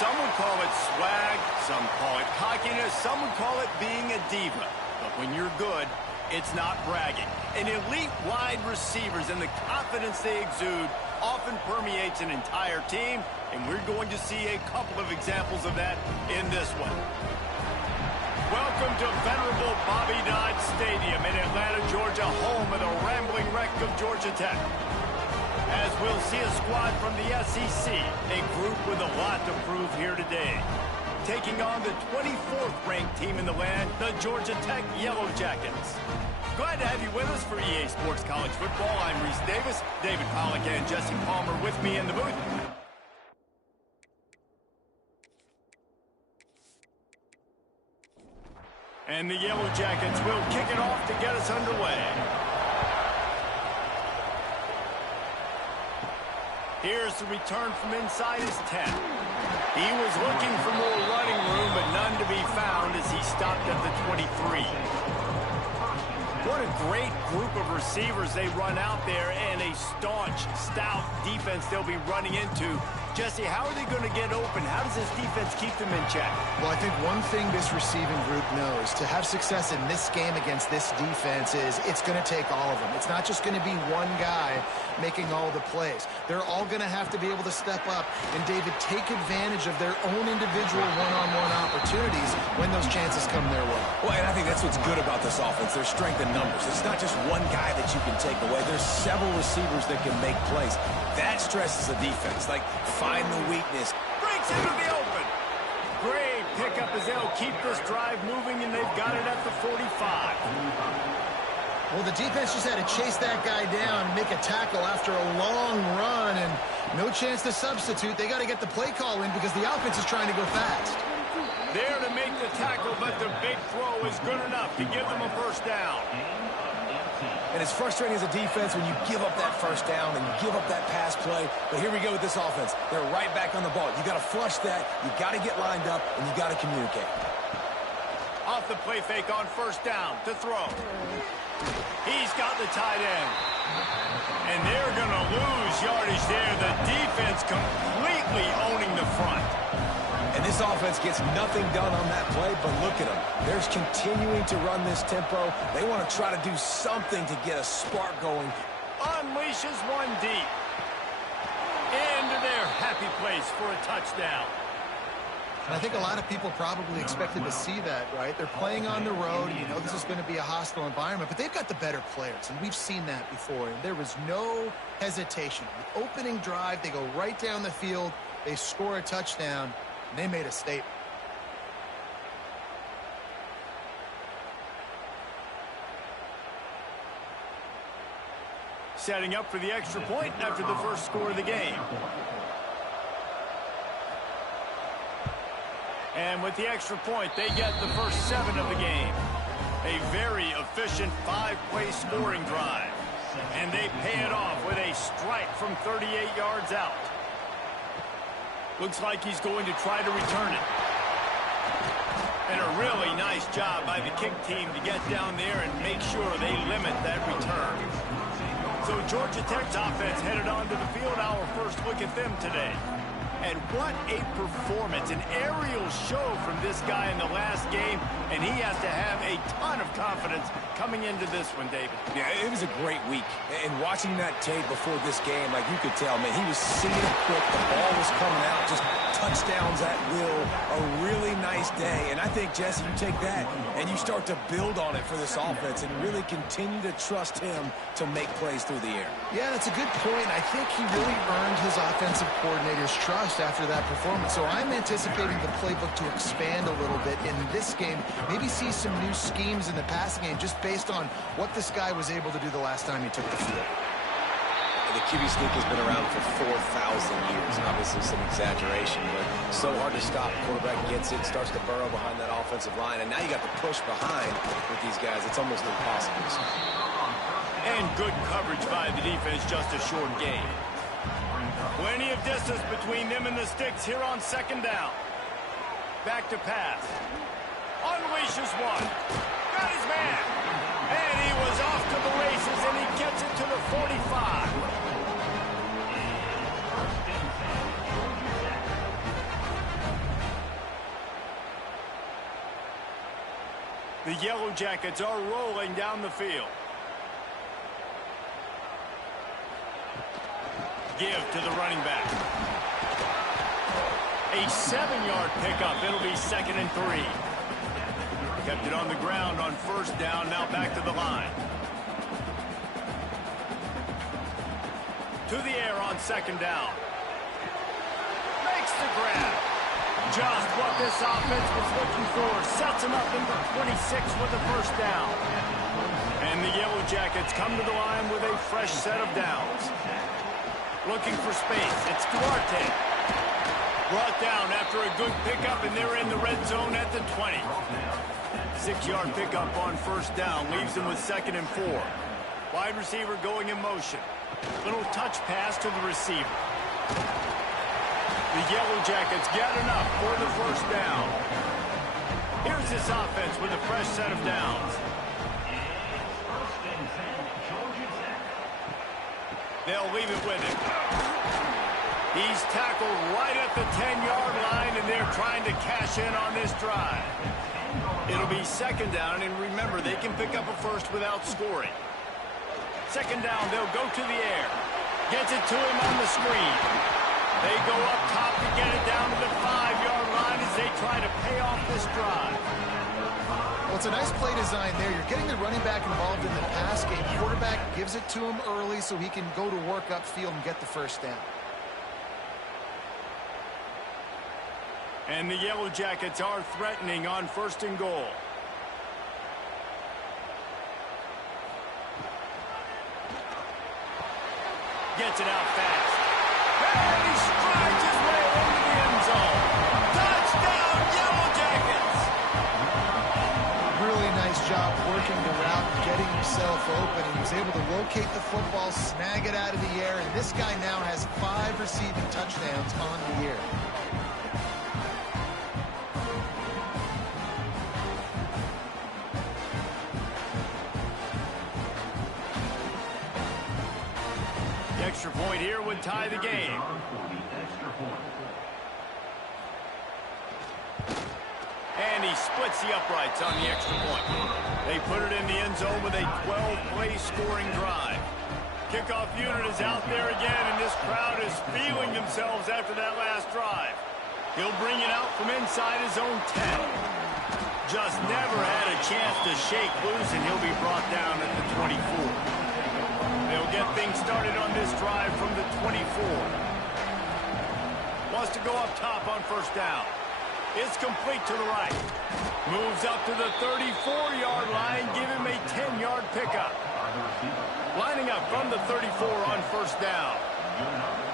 Some would call it swag, some call it cockiness, some would call it being a diva. But when you're good, it's not bragging. And elite wide receivers and the confidence they exude often permeates an entire team, and we're going to see a couple of examples of that in this one. Welcome to venerable Bobby Dodd Stadium in Atlanta, Georgia, home of the rambling wreck of Georgia Tech. As we'll see a squad from the SEC, a group with a lot to prove here today. Taking on the 24th ranked team in the land, the Georgia Tech Yellow Jackets. Glad to have you with us for EA Sports College Football. I'm Reese Davis, David Pollack and Jesse Palmer with me in the booth. And the Yellow Jackets will kick it off to get us underway. Here's the return from inside his 10. He was looking for more running room, but none to be found as he stopped at the 23. What a great group of receivers they run out there, and a staunch, stout defense they'll be running into. Jesse, how are they going to get open? How does this defense keep them in check? Well, I think one thing this receiving group knows, to have success in this game against this defense, is it's going to take all of them. It's not just going to be one guy making all the plays. They're all going to have to be able to step up and, David, take advantage of their own individual one-on-one opportunities when those chances come their way. Well, and I think that's what's good about this offense, their strength in numbers. It's not just one guy that you can take away. There's several receivers that can make plays. That stresses the defense. Like, find the weakness. Breaks into the open. Great pickup as they'll keep this drive moving, and they've got it at the 45. Well, the defense just had to chase that guy down and make a tackle after a long run, and no chance to substitute. They got to get the play call in because the offense is trying to go fast. There to make the tackle, but the big throw is good enough to give them a first down. And it's frustrating as a defense when you give up that first down and you give up that pass play. But here we go with this offense. They're right back on the ball. You got to flush that. You got to get lined up, and you got to communicate. Off the play fake on first down to throw. He's got the tight end. And they're going to lose yardage there. The defense completely owning the front. And this offense gets nothing done on that play, but look at them. They're continuing to run this tempo. They want to try to do something to get a spark going. Unleashes one deep. Into their happy place for a touchdown. And I think a lot of people probably expected to see that, right? They're playing on the road. You know this is going to be a hostile environment, but they've got the better players, and we've seen that before. And there was no hesitation. The opening drive, they go right down the field. They score a touchdown. And they made a statement. Setting up for the extra point after the first score of the game. And with the extra point, they get the first 7 of the game. A very efficient 5-play scoring drive. And they pay it off with a strike from 38 yards out. Looks like he's going to try to return it. And a really nice job by the kick team to get down there and make sure they limit that return. So Georgia Tech's offense headed onto the field. Our first look at them today. And what a performance, an aerial show from this guy in the last game, and he has to have a ton of confidence coming into this one, David. Yeah, it was a great week. And watching that tape before this game, like you could tell, man, he was seeing it quick. The ball was coming out, just touchdowns at will. A really nice day. And I think, Jesse, you take that and you start to build on it for this offense and really continue to trust him to make plays through the air. Yeah, that's a good point. I think he really earned his offensive coordinator's trust after that performance. So I'm anticipating the playbook to expand a little bit in this game. Maybe see some new schemes in the passing game just based on what this guy was able to do the last time he took the field. The QB sneak has been around for 4,000 years. Obviously some exaggeration, but so hard to stop. Quarterback gets it, starts to burrow behind that offensive line, and now you got the push behind with these guys. It's almost impossible. And good coverage by the defense, just a short gain. Plenty of distance between them and the sticks here on second down. Back to pass. Unleashes one. Got his man. And he was off to the races, and he gets it to the 45. The Yellow Jackets are rolling down the field. Give to the running back. A 7-yard pickup. It'll be 2nd and 3. Kept it on the ground on 1st down. Now back to the line. To the air on 2nd down. Makes the grab. Just what this offense was looking for. Sets him up in the 26 with the 1st down. And the Yellow Jackets come to the line with a fresh set of downs. Looking for space. It's Duarte. Brought down after a good pickup, and they're in the red zone at the 20. 6-yard pickup on 1st down. Leaves them with 2nd and 4. Wide receiver going in motion. Little touch pass to the receiver. The Yellow Jackets get enough for the 1st down. Here's this offense with a fresh set of downs. They'll leave it with him. He's tackled right at the 10-yard line, and they're trying to cash in on this drive. It'll be 2nd down, and remember, they can pick up a 1st without scoring. 2nd down, they'll go to the air. Gets it to him on the screen. They go up top to get it down to the 5-yard line as they try to pay off this drive. Well, it's a nice play design there. You're getting the running back involved in the pass game. Quarterback gives it to him early so he can go to work upfield and get the 1st down. And the Yellow Jackets are threatening on 1st and goal. Gets it out fast. And he strides his way into the end zone. Touchdown, Yellow Jackets! Really nice job working the route, getting himself open. He was able to locate the football, snag it out of the air, and this guy now has 5 receiving touchdowns on the year. The extra point here would tie the game. And he splits the uprights on the extra point. They put it in the end zone with a 12-play scoring drive. Kickoff unit is out there again, and this crowd is feeling themselves after that last drive. He'll bring it out from inside his own 10. Just never had a chance to shake loose, and he'll be brought down at the 24. They'll get things started on this drive from the 24. Wants to go up top on 1st down. It's complete to the right. Moves up to the 34-yard line. Give him a 10-yard pickup. Lining up from the 34 on 1st down.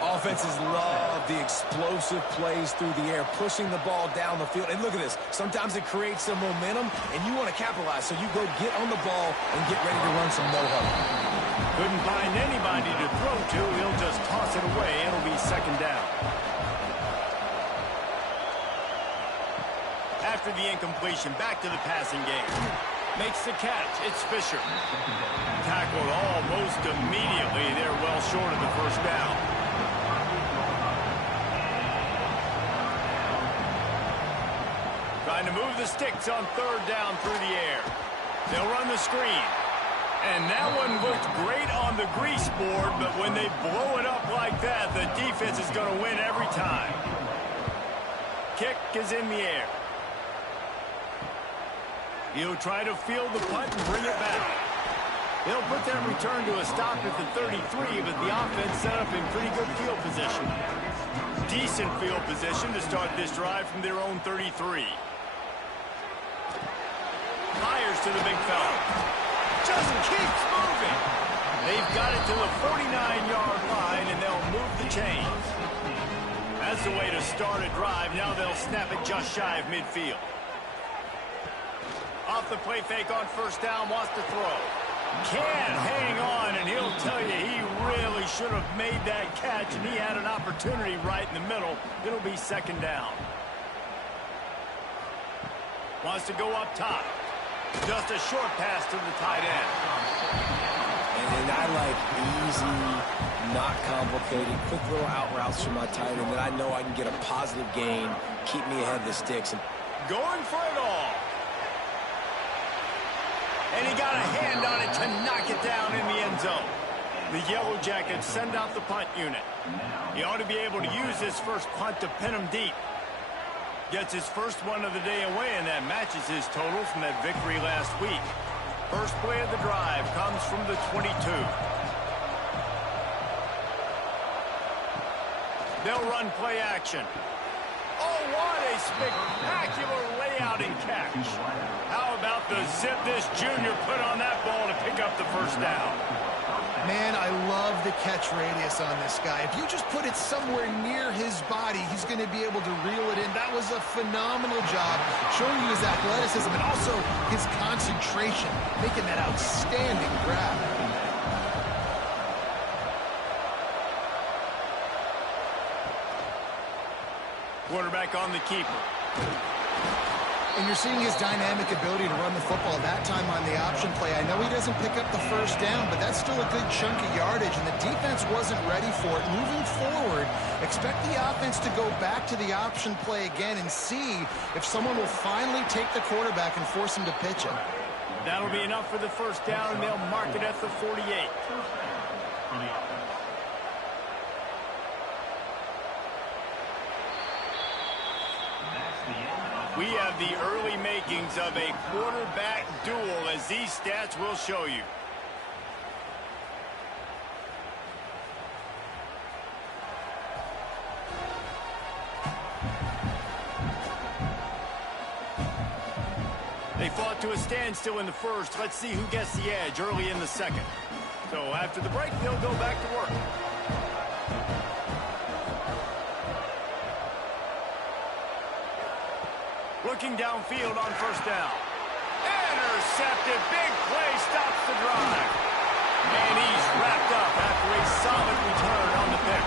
Offenses love the explosive plays through the air, pushing the ball down the field. And look at this. Sometimes it creates some momentum, and you want to capitalize. So you go get on the ball and get ready to run some no-huddle. Couldn't find anybody to throw to. He'll just toss it away. It'll be 2nd down. After the incompletion, back to the passing game. Makes the catch. It's Fisher. Tackled almost immediately. They're well short of the 1st down. Trying to move the sticks on 3rd down through the air. They'll run the screen. And that one looked great on the grease board, but when they blow it up like that, the defense is going to win every time. Kick is in the air. He'll try to field the punt and bring it back. They'll put that return to a stop at the 33, but the offense set up in pretty good field position. Decent field position to start this drive from their own 33. Fires to the big fella. Just keeps moving. They've got it to the 49-yard line, and they'll move the chains. That's the way to start a drive. Now they'll snap it just shy of midfield. Off the play fake on 1st down, wants to throw. Can't hang on, and he'll tell you he really should have made that catch, and he had an opportunity right in the middle. It'll be 2nd down. Wants to go up top. Just a short pass to the tight end. And I like easy, not complicated, quick little out routes from my tight end that I know I can get a positive gain, keep me ahead of the sticks. And going for it all. And he got a hand on it to knock it down in the end zone. The Yellow Jackets send out the punt unit. He ought to be able to use this first punt to pin him deep. Gets his first one of the day away, and that matches his total from that victory last week. First play of the drive comes from the 22. They'll run play action. Oh, what a spectacular layout and catch. How about the zip this junior put on that ball to pick up the first down? Man, I love the catch radius on this guy. If you just put it somewhere near his body, he's going to be able to reel it in. That was a phenomenal job, showing you his athleticism and also his concentration, making that outstanding grab. Quarterback on the keeper. And you're seeing his dynamic ability to run the football that time on the option play. I know he doesn't pick up the first down, but that's still a good chunk of yardage, and the defense wasn't ready for it. Moving forward, expect the offense to go back to the option play again and see if someone will finally take the quarterback and force him to pitch it. That'll be enough for the first down, and they'll mark it at the 48. We have the early makings of a quarterback duel, as these stats will show you. They fought to a standstill in the first. Let's see who gets the edge early in the second. So after the break, they'll go back to work. Looking downfield on first down. Intercepted. Big play stops the drive. And he's wrapped up after a solid return on the pick.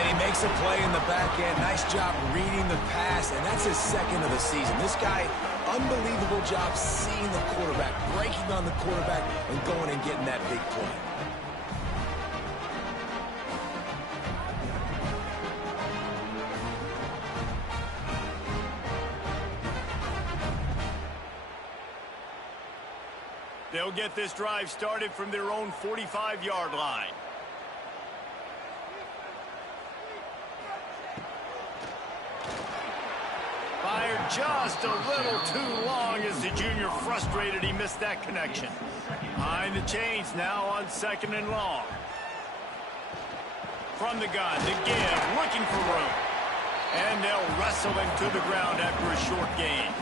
And he makes a play in the back end. Nice job reading the pass, and that's his second of the season. This guy, unbelievable job seeing the quarterback, breaking on the quarterback, and going and getting that big play. They'll get this drive started from their own 45-yard line. Fired just a little too long as the junior frustrated he missed that connection. Behind the chains now on second and long. From the gun, the give, looking for room. And they'll wrestle him to the ground after a short gain.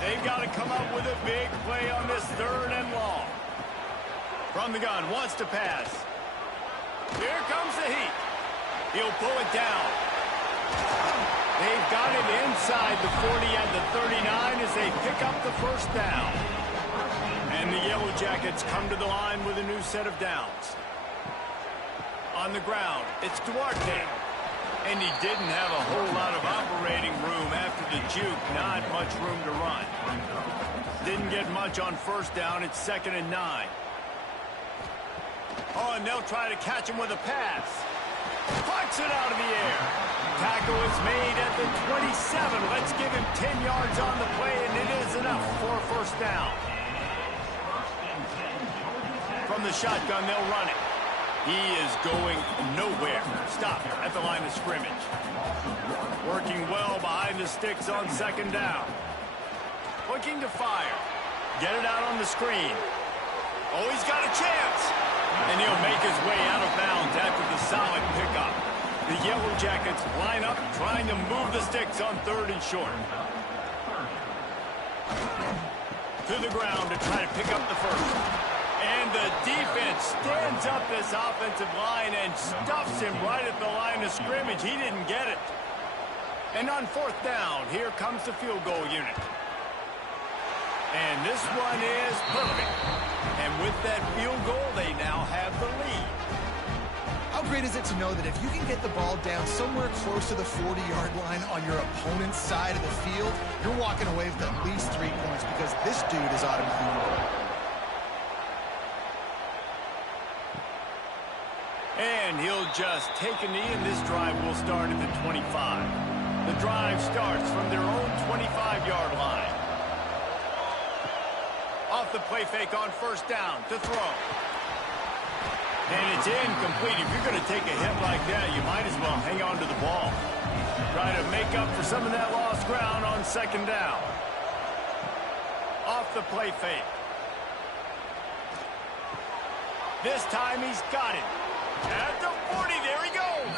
They've got to come up with a big play on this third and long. From the gun, wants to pass. Here comes the heat. He'll pull it down. They've got it inside the 40 and the 39 as they pick up the first down. And the Yellow Jackets come to the line with a new set of downs. On the ground, it's Duarte. And he didn't have a whole lot of operating room after the juke. Not much room to run. Didn't get much on first down. It's 2nd and 9. Oh, and they'll try to catch him with a pass. Pucks it out of the air. Tackle is made at the 27. Let's give him 10 yards on the play, and it is enough for a first down. From the shotgun, they'll run it. He is going nowhere. Stop at the line of scrimmage. Working well behind the sticks on second down. Looking to fire. Get it out on the screen. Oh, he's got a chance. And he'll make his way out of bounds after the solid pickup. The Yellow Jackets line up, trying to move the sticks on third and short. To the ground to try to pick up the first. And the defense stands up this offensive line and stuffs him right at the line of scrimmage. He didn't get it. And on fourth down, here comes the field goal unit. And this one is perfect. And with that field goal, they now have the lead. How great is it to know that if you can get the ball down somewhere close to the 40-yard line on your opponent's side of the field, you're walking away with at least 3 points because this dude is automatically. And he'll just take a knee, and this drive will start at the 25. The drive starts from their own 25-yard line. Off the play fake on first down to throw. And it's incomplete. If you're going to take a hit like that, you might as well hang on to the ball. Try to make up for some of that lost ground on second down. Off the play fake. This time he's got it. At the 40, there he goes.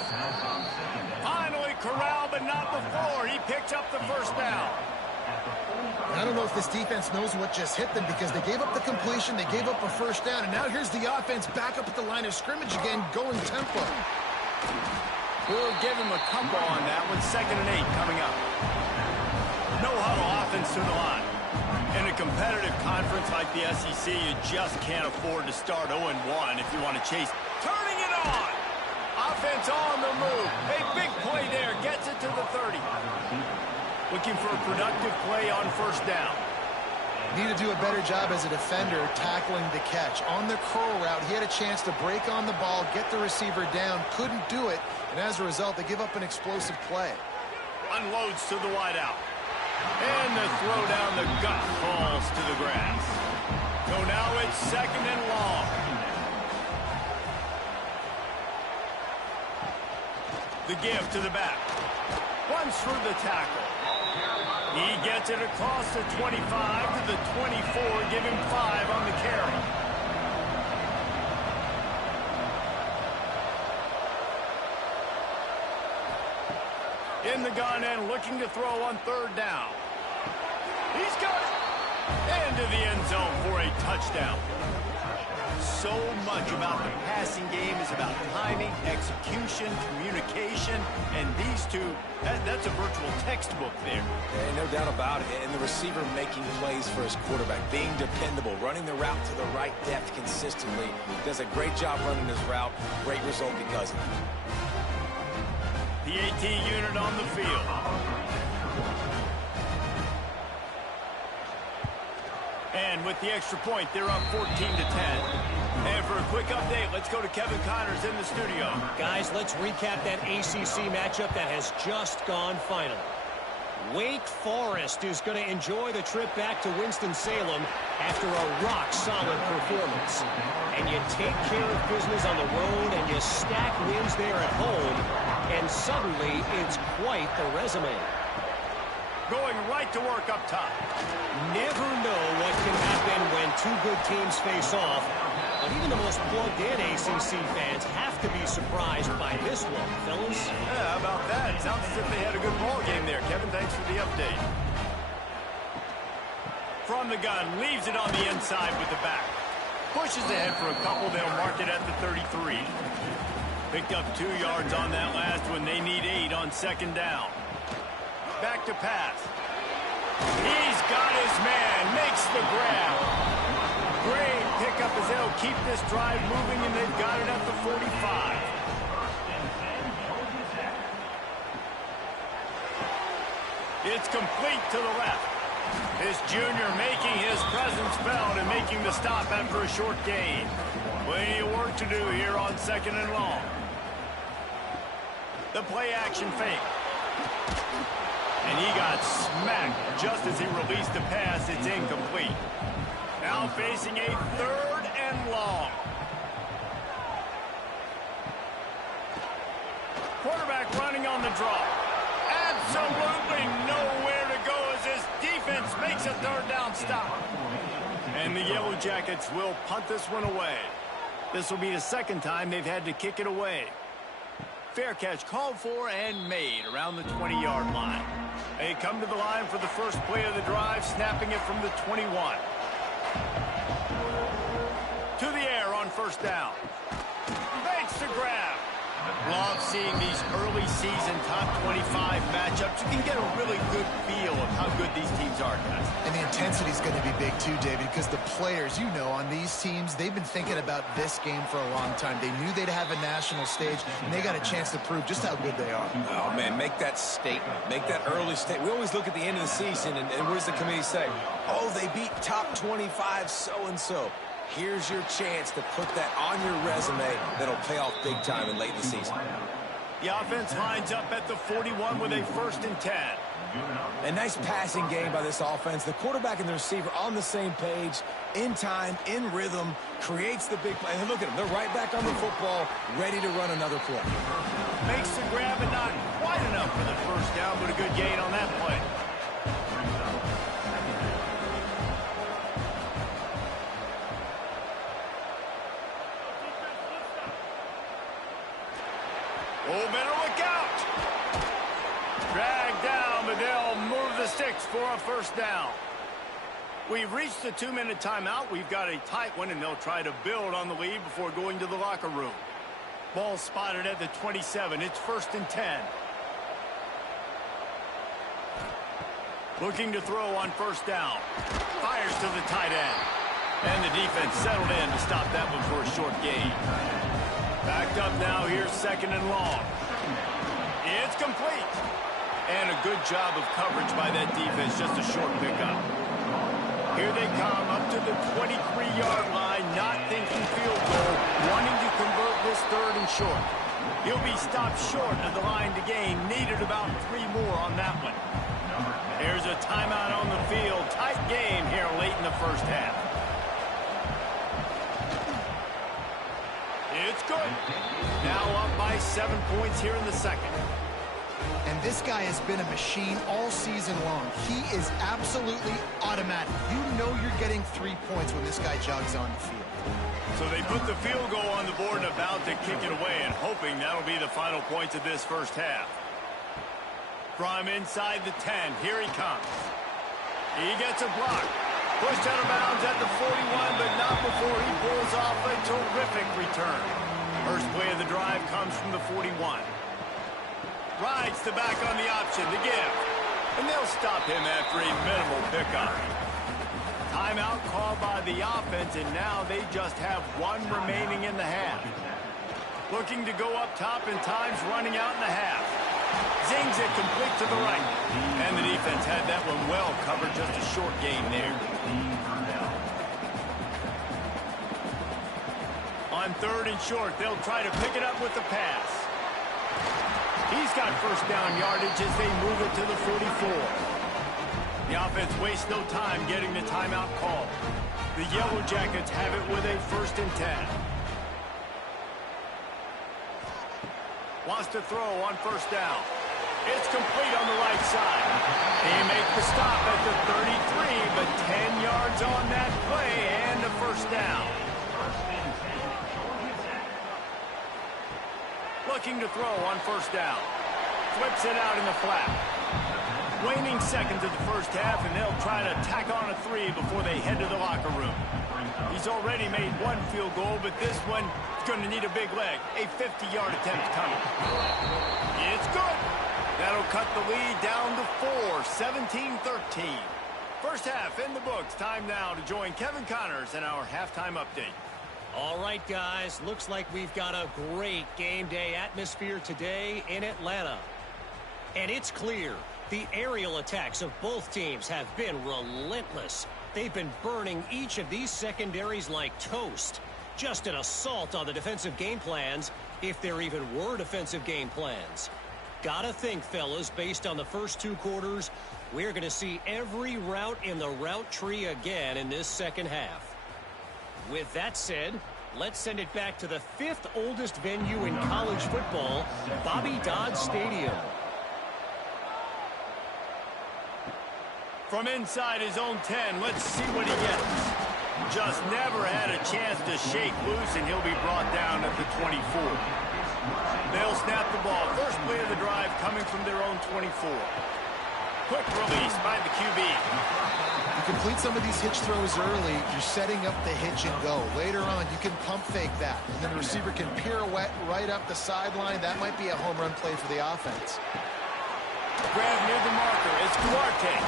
Finally corralled, but not before. He picks up the first down. I don't know if this defense knows what just hit them because they gave up the completion, they gave up a first down, and now here's the offense back up at the line of scrimmage again, going tempo. We'll give him a couple on that with 2nd and 8 coming up. No huddle offense to the line. In a competitive conference like the SEC, you just can't afford to start 0-1 if you want to chase. Turning it on! Offense on the move. A big play there. Gets it to the 30. Looking for a productive play on first down. Need to do a better job as a defender tackling the catch. On the curl route, he had a chance to break on the ball, get the receiver down, couldn't do it, and as a result, they give up an explosive play. Unloads to the wideout. And the throw down the gut falls to the grass. So now it's 2nd and long. The give to the back. Runs through the tackle. He gets it across the 25 to the 24, give him 5 on the carry. In the gun and looking to throw on 3rd down. He's got it. Into the end zone for a touchdown. So much about the passing game is about timing, execution, communication, and these two, that's a virtual textbook there. Yeah, no doubt about it. And the receiver making plays for his quarterback, being dependable, running the route to the right depth consistently. Does a great job running his route. Great result because of it. The AT unit on the field. And with the extra point, they're up 14-10. And for a quick update, let's go to Kevin Connors in the studio. Guys, let's recap that ACC matchup that has just gone final. Wake Forest is going to enjoy the trip back to Winston-Salem after a rock-solid performance. And you take care of business on the road and you stack wins there at home, and suddenly it's quite the resume. Going right to work up top. Never know what can happen when two good teams face off, but even the most plugged-in ACC fans have to be surprised by this one, fellas. Yeah, how about that? Sounds as if they had a good ball game there. Kevin, thanks for the update. From the gun, leaves it on the inside with the back. Pushes ahead for a couple. They'll mark it at the 33. Picked up 2 yards on that last one. They need 8 on 2nd down. Back to pass. He's got his man. Makes the grab. Great pickup as they'll keep this drive moving, and they've got it at the 45. It's complete to the left. This junior making his presence felt and making the stop after a short gain. Plenty of work to do here on 2nd and long. The play action fake. And he got smacked just as he released the pass. It's incomplete. Now facing a 3rd and long. Quarterback running on the draw. Absolutely nowhere to go as this defense makes a 3rd down stop. And the Yellow Jackets will punt this one away. This will be the 2nd time they've had to kick it away. Fair catch called for and made around the 20-yard line. They come to the line for the first play of the drive, snapping it from the 21. To the air on first down. Makes the grab. Love seeing these early season top 25 matchups. You can get a really good feel of how good these teams are, guys. And the intensity is going to be big too, David, because the players, you know, on these teams, they've been thinking about this game for a long time. They knew they'd have a national stage, and they got a chance to prove just how good they are. Oh, man, make that statement. Make that early statement. We always look at the end of the season, and what does the committee say? Oh, they beat top 25 so-and-so. Here's your chance to put that on your resume that'll pay off big time and late in the season. The offense lines up at the 41 with a 1st and 10. A nice passing game by this offense. The quarterback and the receiver on the same page, in time, in rhythm, creates the big play. And look at them. They're right back on the football, ready to run another play. Makes the grab, but not quite enough for the first down, but a good gain on that play. Oh, better look out. Dragged down, but they'll move the sticks for a first down. We've reached the 2-minute timeout. We've got a tight one, and they'll try to build on the lead before going to the locker room. Ball spotted at the 27. It's 1st and 10. Looking to throw on first down. Fires to the tight end. And the defense settled in to stop that one for a short gain. Backed up now. Here's 2nd and long. It's complete. And a good job of coverage by that defense. Just a short pickup. Here they come up to the 23-yard line. Not thinking field goal. Wanting to convert this 3rd and short. He'll be stopped short of the line to gain. Needed about 3 more on that one. There's a timeout on the field. Tight game here late in the first half. It's good. Now up by 7 points here in the second. And this guy has been a machine all season long. He is absolutely automatic. You know you're getting 3 points when this guy jogs on the field. So they put the field goal on the board and about to kick it away, and hoping that'll be the final points of this first half. From inside the 10, here he comes. He gets a block. Pushed out of bounds at the 41, but not before he pulls off a terrific return. First play of the drive comes from the 41. Rides the back on the option to give. And they'll stop him after a minimal pickup. Timeout called by the offense, and now they just have 1 remaining in the half. Looking to go up top, and time's running out in the half. Zings it complete to the right. And the defense had that one well covered, just a short gain there. On 3rd and short, they'll try to pick it up with the pass. He's got first down yardage as they move it to the 44. The offense wastes no time getting the timeout call. The Yellow Jackets have it with a 1st and 10. Wants to throw on first down. It's complete on the right side. They make the stop at the 33, but 10 yards on that play and a first down. Looking to throw on first down. Flips it out in the flat. Waning seconds of the first half, and they'll try to tack on a 3 before they head to the locker room. He's already made 1 field goal, but this one is going to need a big leg. A 50-yard attempt coming. It's good. That'll cut the lead down to 4, 17-13. First half in the books. Time now to join Kevin Connors in our halftime update. All right, guys. Looks like we've got a great game day atmosphere today in Atlanta. And it's clear the aerial attacks of both teams have been relentless. They've been burning each of these secondaries like toast. Just an assault on the defensive game plans, if there even were defensive game plans. Gotta think, fellas, based on the first 2 quarters, we're going to see every route in the route tree again in this second half. With that said, let's send it back to the 5th oldest venue in college football, Bobby Dodd Stadium. From inside his own 10, let's see what he gets. Just never had a chance to shake loose, and he'll be brought down at the 24. They'll snap the ball. First play of the drive coming from their own 24. Quick release by the QB. You complete some of these hitch throws early, you're setting up the hitch and go. Later on, you can pump fake that. And then the receiver can pirouette right up the sideline. That might be a home run play for the offense. Grab near the marker. It's Duarte.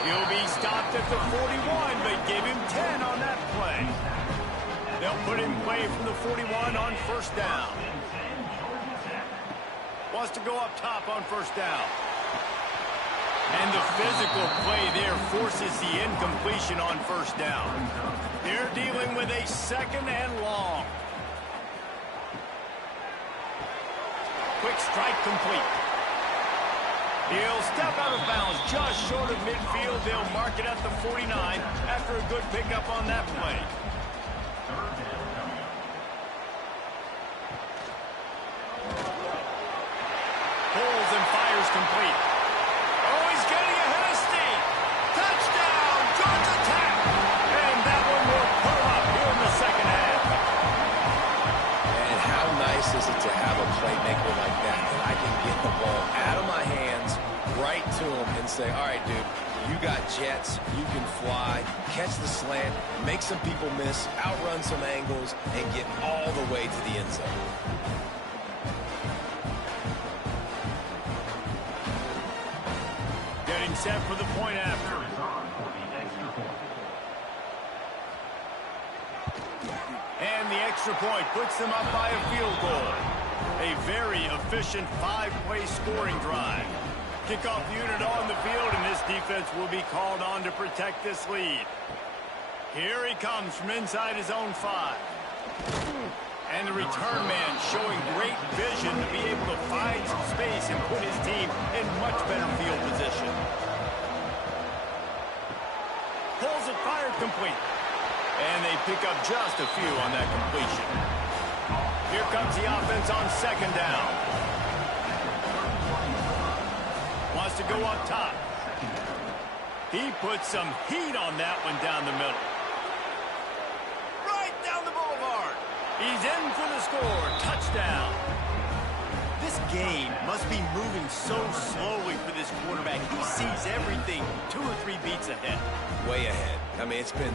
He'll be stopped at the 41, but give him 10 on that play. They'll put him play from the 41 on first down. Wants to go up top on first down. And the physical play there forces the incompletion on first down. They're dealing with a 2nd and long. Quick strike complete. He'll step out of bounds just short of midfield. They'll mark it at the 49 after a good pickup on that play. Pulls and fires complete. Oh, he's getting ahead of steam. Touchdown, Georgia Tech. And that one will put him up here in the second half. And how nice is it to have a playmaker like that I can get the ball out of my hands right to him and say, all right, dude, you got jets, you can fly, catch the slant, make some people miss, outrun some angles, and get all the way to the end zone. Getting set for the point after. And the extra point puts them up by a field goal. A very efficient 5-play scoring drive. Kickoff unit on the field, and this defense will be called on to protect this lead. Here he comes from inside his own 5. And the return man showing great vision to be able to find some space and put his team in much better field position. Pulls it, fired complete. And they pick up just a few on that completion. Here comes the offense on second down. Wants to go up top. He puts some heat on that one down the middle. Right down the boulevard. He's in for the score. Touchdown. This game must be moving so slowly for this quarterback. He sees everything 2 or 3 beats ahead. Way ahead. I mean, it's been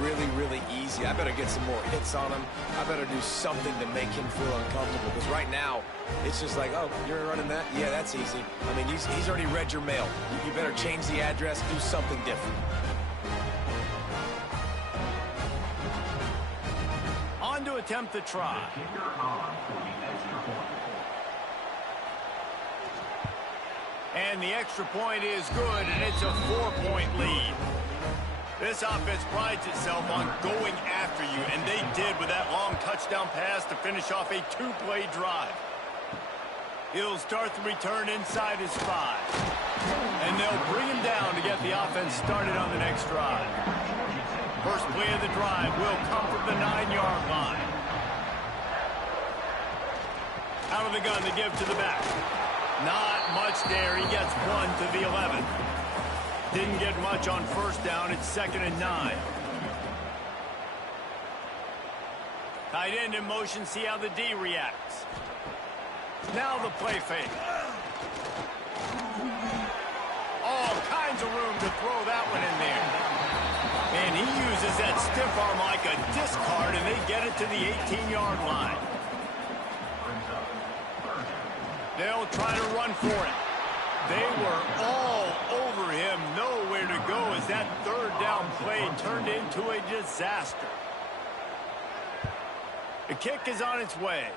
really, really easy. I better get some more hits on him. I better do something to make him feel uncomfortable. Because right now, it's just like, oh, you're running that? Yeah, that's easy. I mean, he's already read your mail. You better change the address, do something different. On to attempt the try. And the extra point is good, and it's a 4-point lead. This offense prides itself on going after you, and they did with that long touchdown pass to finish off a 2-play drive. He'll start the return inside his 5. And they'll bring him down to get the offense started on the next drive. First play of the drive will come from the 9-yard line. Out of the gun to give to the back. Not much there. He gets 1 to the 11. Didn't get much on first down. It's 2nd and 9. Tight end in motion. See how the D reacts. Now the play fake. All kinds of room to throw that one in there. And he uses that stiff arm like a discard, and they get it to the 18-yard line. They'll try to run for it. They were all over him, nowhere to go as that 3rd down play turned into a disaster. The kick is on its way.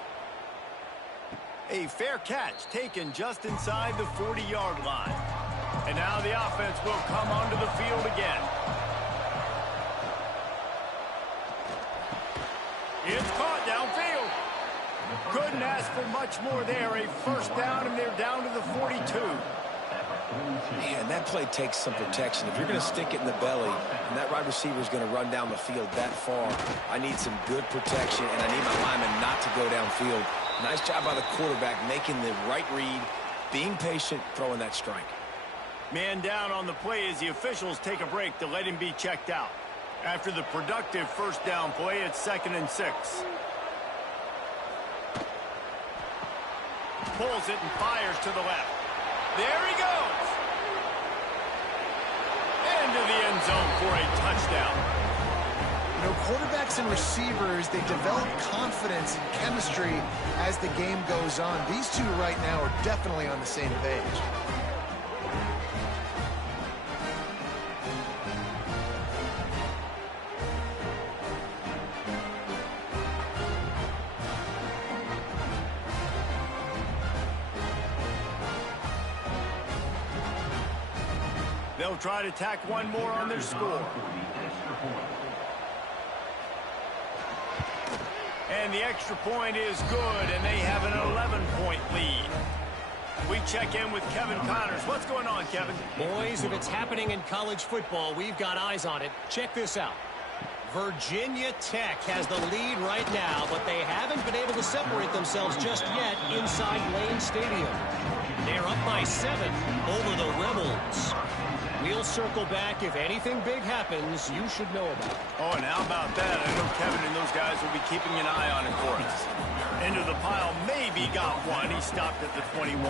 A fair catch taken just inside the 40-yard line. And now the offense will come onto the field again. It's caught downfield. Couldn't ask for much more there. A first down, and they're down to the 42. Man, that play takes some protection. If you're going to stick it in the belly and that wide receiver is going to run down the field that far, I need some good protection, and I need my lineman not to go downfield. Nice job by the quarterback making the right read, being patient, throwing that strike. Man down on the play as the officials take a break to let him be checked out. After the productive first down play, it's 2nd and 6. Pulls it and fires to the left. There he goes. Into the end zone for a touchdown. You know, quarterbacks and receivers, they develop confidence and chemistry as the game goes on. These two right now are definitely on the same page. They'll try to tack one more on their score. And the extra point is good, and they have an 11-point lead. We check in with Kevin Connors. What's going on, Kevin? Boys, if it's happening in college football, we've got eyes on it. Check this out. Virginia Tech has the lead right now, but they haven't been able to separate themselves just yet inside Lane Stadium. They're up by 7 over the Rebels. We'll circle back. If anything big happens, you should know about it. Oh, and how about that? I know Kevin and those guys will be keeping an eye on it for us. Into the pile, maybe got one. He stopped at the 21.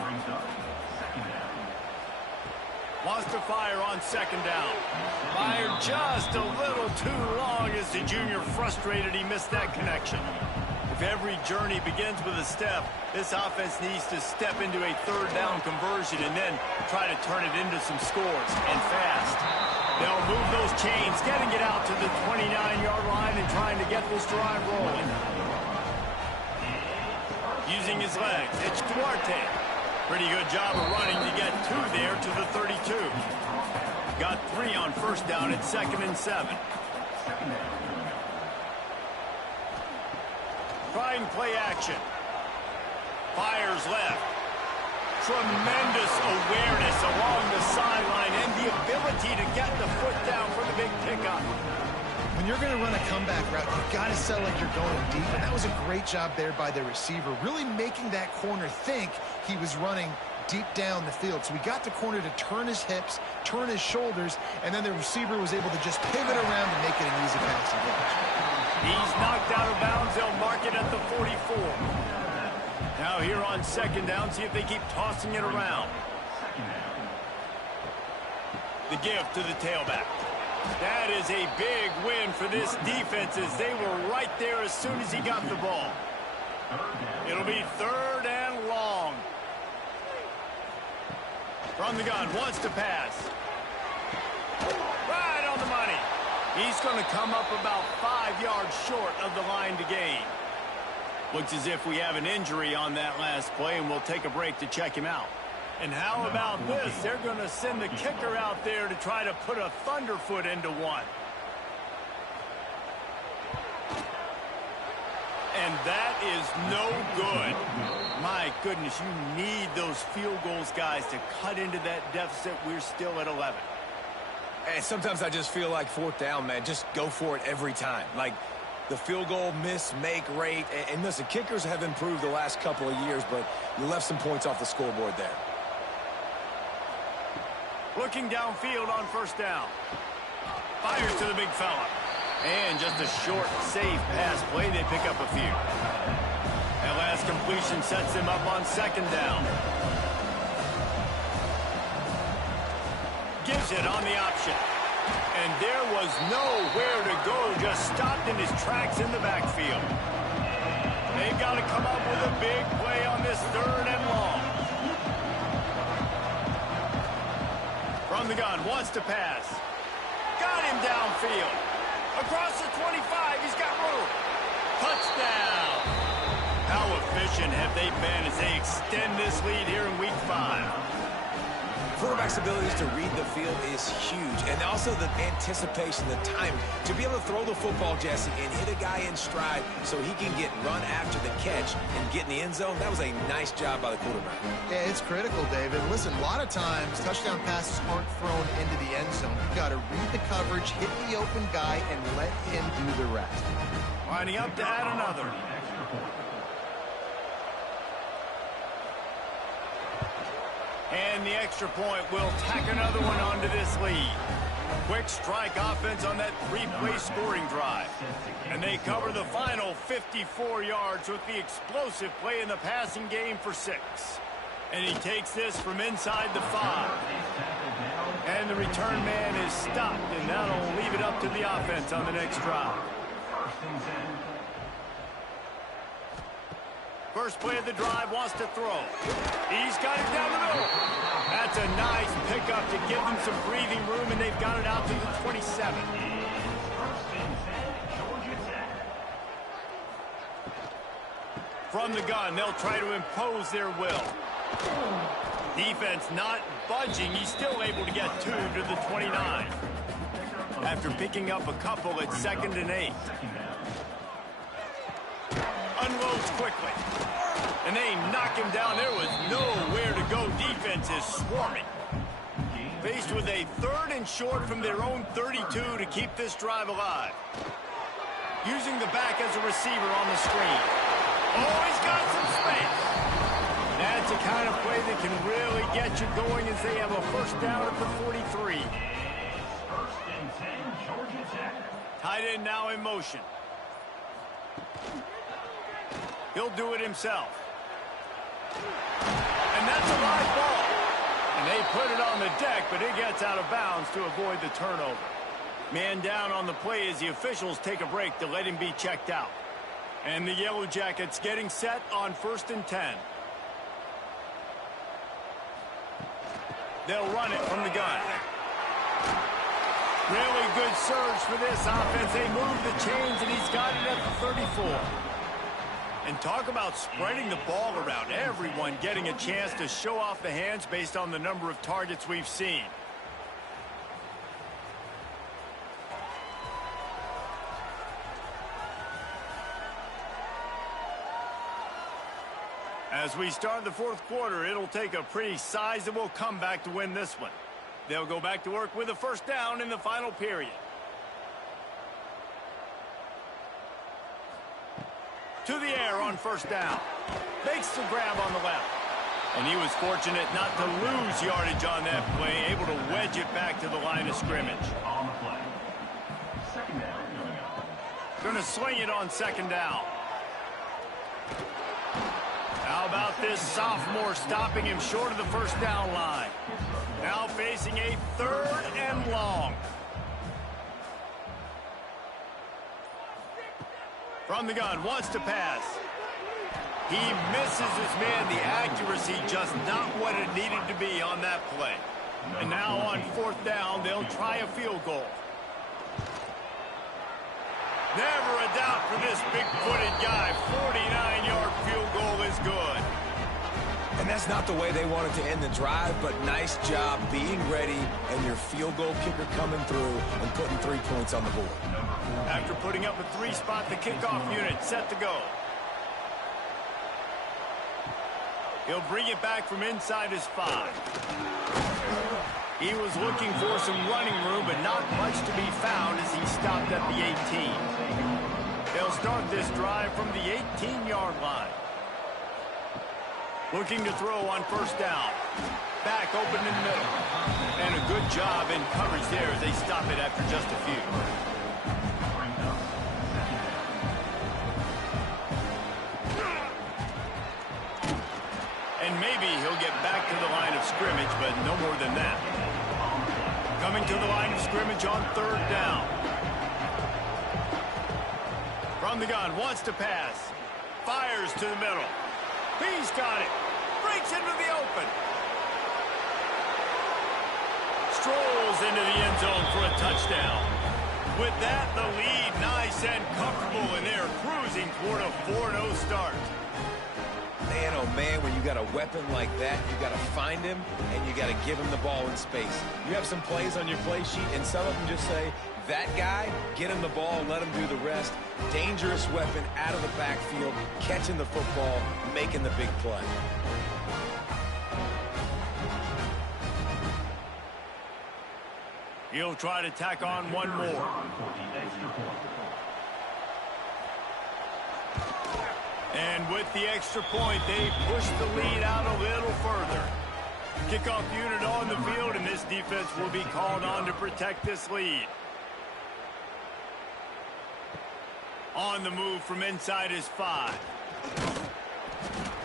Brings up second down. Wants to fire on second down. Fired just a little too long as the junior frustrated he missed that connection. If every journey begins with a step, this offense needs to step into a third down conversion and then try to turn it into some scores, and fast. They'll move those chains, getting it out to the 29-yard line and trying to get this drive rolling. Using his legs, it's Duarte. Pretty good job of running to get 2 there to the 32. Got 3 on first down at 2nd and 7. Trying play action. Fires left. Tremendous awareness along the sideline and the ability to get the foot down for the big pickup. When you're going to run a comeback route, you've got to sell like you're going deep, and that was a great job there by the receiver, really making that corner think he was running deep down the field. So we got the corner to turn his hips, turn his shoulders, and then the receiver was able to just pivot around and make it an easy passing catch. He's knocked out of bounds. They'll mark it at the 44. Now here on second down, see if they keep tossing it around. The give to the tailback. That is a big win for this defense as they were right there as soon as he got the ball. It'll be 3rd and long. From the gun, wants to pass. Right on the money. He's going to come up about 5 yards short of the line to gain. Looks as if we have an injury on that last play, and we'll take a break to check him out. And how about this? They're going to send the kicker out there to try to put a thunderfoot into one. And that is no good. My goodness, you need those field goals, guys, to cut into that deficit. We're still at 11. And sometimes I just feel like 4th down, man. Just go for it every time. Like the field goal miss-make rate. And listen, kickers have improved the last couple of years, but you left some points off the scoreboard there. Looking downfield on first down. Fires to the big fella. And just a short, safe pass play. They pick up a few. That last completion sets them up on second down. Gives it on the option. And there was nowhere to go. Just stopped in his tracks in the backfield. They've got to come up with a big play on this 3rd and long. From the gun, wants to pass. Got him downfield. Across the 25, he's got room. Touchdown. How efficient have they been as they extend this lead here in week 5? Quarterback's abilities to read the field is huge, and also the anticipation, the time to be able to throw the football, Jesse, and hit a guy in stride so he can get run after the catch and get in the end zone. That was a nice job by the quarterback. Yeah, it's critical, David. Listen, a lot of times touchdown passes aren't thrown into the end zone. You've got to read the coverage, hit the open guy, and let him do the rest. Lining up to add another. And the extra point will tack another one onto this lead. Quick strike offense on that 3-play scoring drive. And they cover the final 54 yards with the explosive play in the passing game for 6. And he takes this from inside the 5. And the return man is stopped, and that'll leave it up to the offense on the next drive. First play of the drive, wants to throw. He's got it down the middle. That's a nice pickup to give them some breathing room, and they've got it out to the 27. From the gun, they'll try to impose their will. Defense not budging. He's still able to get 2 to the 29. After picking up a couple at 2nd and 8. Unloads quickly. And And they knock him down. There was nowhere to go. Defense is swarming. Faced with a 3rd and short from their own 32 to keep this drive alive. Using the back as a receiver on the screen. Oh, he's got some space. That's the kind of play that can really get you going as they have a first down at the 43. It's 1st and 10, Georgia Tech. Tight end now in motion. He'll do it himself. And that's a live ball. And they put it on the deck, but it gets out of bounds to avoid the turnover. Man down on the play as the officials take a break to let him be checked out. And the Yellow Jackets getting set on 1st and 10. They'll run it from the gun. Really good surge for this offense. They move the chains, and he's got it at the 34. And talk about spreading the ball around. Everyone getting a chance to show off the hands based on the number of targets we've seen. As we start the 4th quarter, it'll take a pretty sizable comeback to win this one. They'll go back to work with a first down in the final period. To the air on first down. Makes the grab on the left. And he was fortunate not to lose yardage on that play, able to wedge it back to the line of scrimmage. On the play. 2nd down coming up. Going to swing it on 2nd down. How about this sophomore stopping him short of the first down line? Now facing a 3rd and long. From the gun, wants to pass. He misses his man. The accuracy just not what it needed to be on that play. And now on 4th down, they'll try a field goal. Never a doubt for this big-footed guy. 49-yard field goal is good. And that's not the way they wanted to end the drive, but nice job being ready and your field goal kicker coming through and putting 3 points on the board. After putting up a 3-spot, the kickoff unit set to go. He'll bring it back from inside his 5. He was looking for some running room, but not much to be found as he stopped at the 18. They'll start this drive from the 18-yard line. Looking to throw on first down. Back open in the middle. And a good job in coverage there as they stop it after just a few. And maybe he'll get back to the line of scrimmage, but no more than that. Coming to the line of scrimmage on 3rd down. From the gun, wants to pass. Fires to the middle. He's got it. Breaks into the open. Strolls into the end zone for a touchdown. With that, the lead nice and comfortable, and they're cruising toward a 4-0 start. Man, oh man, when you got a weapon like that, you got to find him and you got to give him the ball in space. You have some plays on your play sheet, and some of them just say, that guy, get him the ball, let him do the rest. Dangerous weapon out of the backfield, catching the football, making the big play. He'll try to tack on one more. And with the extra point, they push the lead out a little further. Kickoff unit on the field, and this defense will be called on to protect this lead. On the move from inside his 5.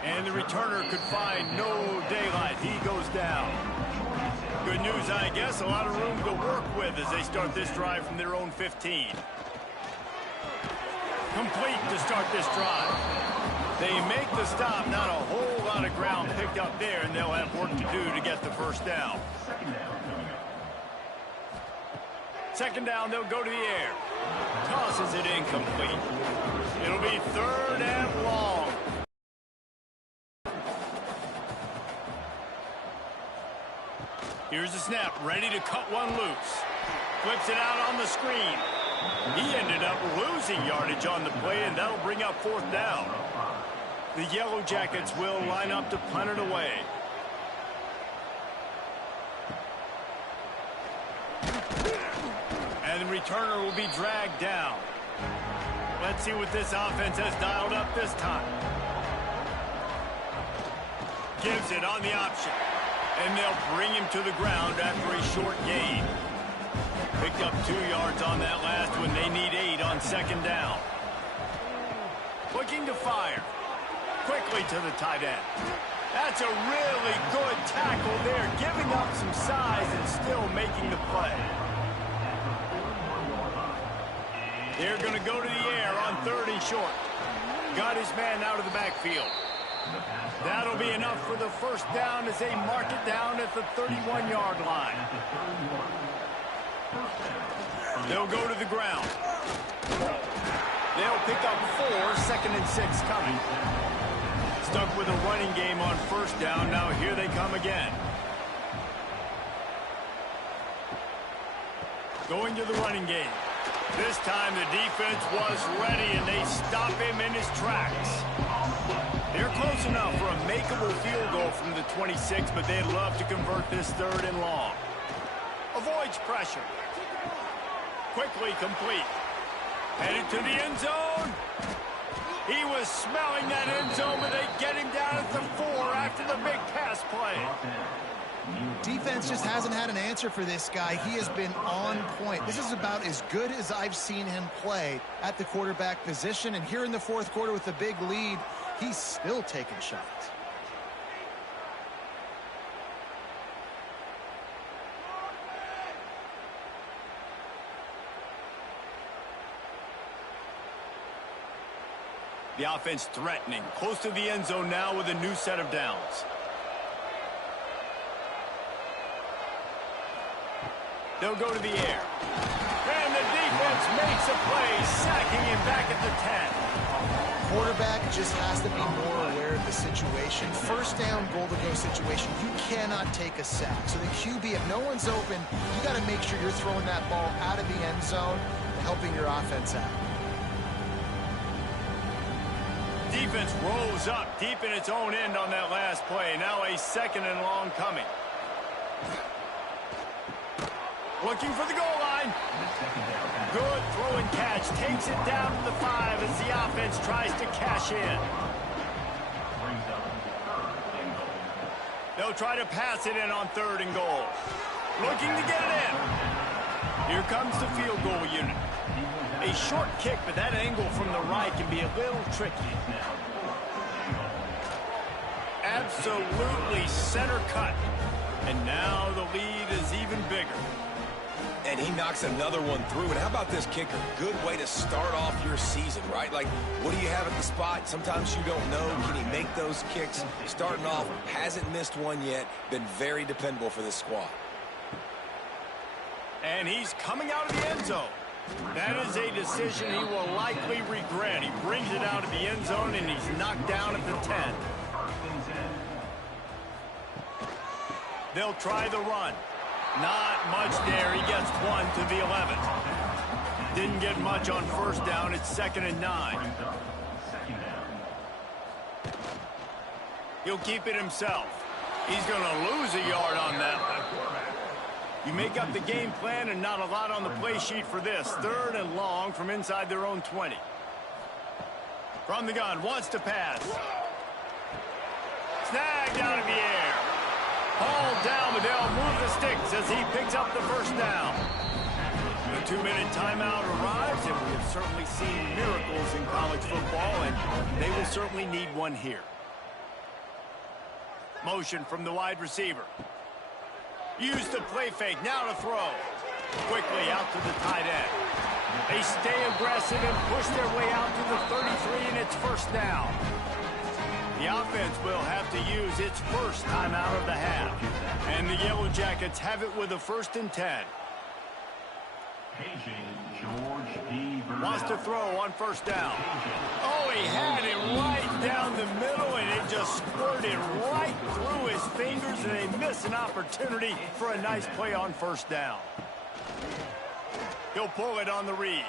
And the returner could find no daylight. He goes down. Good news, I guess. A lot of room to work with as they start this drive from their own 15. Complete to start this drive. They make the stop. Not a whole lot of ground picked up there, and they'll have work to do to get the first down. 2nd down, they'll go to the air. Tosses it incomplete. It'll be 3rd and long. Here's the snap, ready to cut one loose. Flips it out on the screen. He ended up losing yardage on the play, and that'll bring up 4th down. The Yellow Jackets will line up to punt it away. And the returner will be dragged down. Let's see what this offense has dialed up this time. Gives it on the option. And they'll bring him to the ground after a short gain. Picked up 2 yards on that last one. They need 8 on second down. Looking to fire. Quickly to the tight end. That's a really good tackle there. Giving up some size and still making the play. They're going to go to the air on 3rd and short. Got his man out of the backfield. That'll be enough for the first down as they mark it down at the 31-yard line. They'll go to the ground. They'll pick up 4, 2nd and 6 coming. Stuck with a running game on first down. Now here they come again. Going to the running game. This time the defense was ready and they stop him in his tracks. They're close enough for a makeable field goal from the 26, but they'd love to convert this 3rd and long. Avoids pressure. Quickly complete. Headed to the end zone. He was smelling that end zone, but they get him down at the 4 after the big pass play. Defense just hasn't had an answer for this guy. He has been on point. This is about as good as I've seen him play at the quarterback position. And here in the 4th quarter with the big lead, he's still taking shots. The offense threatening. Close to the end zone now with a new set of downs. They'll go to the air. And the defense makes a play, sacking him back at the 10. Quarterback just has to be more aware of the situation. First down, goal-to-go situation. You cannot take a sack. So the QB, if no one's open, you got to make sure you're throwing that ball out of the end zone and helping your offense out. Defense rolls up deep in its own end on that last play. Now a 2nd and long coming. Looking for the goal line. Good throw and catch. Takes it down to the 5 as the offense tries to cash in. They'll try to pass it in on 3rd and goal. Looking to get it in. Here comes the field goal unit. A short kick, but that angle from the right can be a little tricky. Absolutely center cut. And now the lead is even bigger. And he knocks another one through. And how about this kicker? Good way to start off your season, right? Like, what do you have at the spot? Sometimes you don't know. Can he make those kicks? Starting off, hasn't missed one yet. Been very dependable for this squad. And he's coming out of the end zone. That is a decision he will likely regret. He brings it out of the end zone, and he's knocked down at the 10. They'll try the run. Not much there. He gets 1 to the 11. Didn't get much on first down. It's 2nd and 9. He'll keep it himself. He's going to lose a yard on that one. You make up the game plan and not a lot on the play sheet for this. 3rd and long from inside their own 20. From the gun, wants to pass. Snagged out of the air. Hauled down, but they'll move the sticks as he picks up the first down. The 2-minute timeout arrives, and we have certainly seen miracles in college football, and they will certainly need one here. Motion from the wide receiver. Use the play fake, now to throw. Quickly out to the tight end. They stay aggressive and push their way out to the 33, and it's first down. The offense will have to use its first timeout of the half. And the Yellow Jackets have it with a 1st and 10. Wants to throw on first down. Oh, he had it right down the middle, and it just squirted right through his fingers, and they miss an opportunity for a nice play on first down. He'll pull it on the read.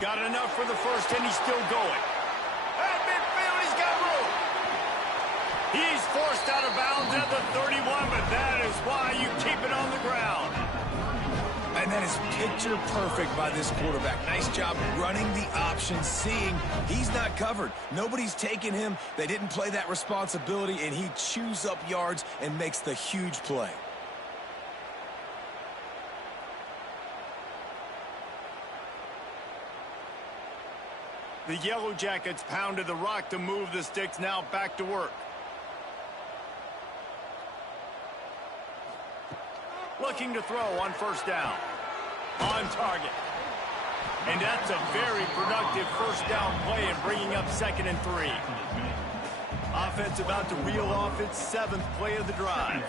Got enough for the first, and he's still going. At midfield, he's got room. forced out of bounds at the 31, but that is why you keep it on the ground. And that is picture perfect by this quarterback. Nice job running the option, seeing he's not covered. Nobody's taking him. They didn't play that responsibility, and he chews up yards and makes the huge play. The Yellow Jackets pounded the rock to move the sticks, now back to work. Looking to throw on first down. On target. And that's a very productive first down play and bringing up 2nd and 3. Offense about to reel off its 7th play of the drive.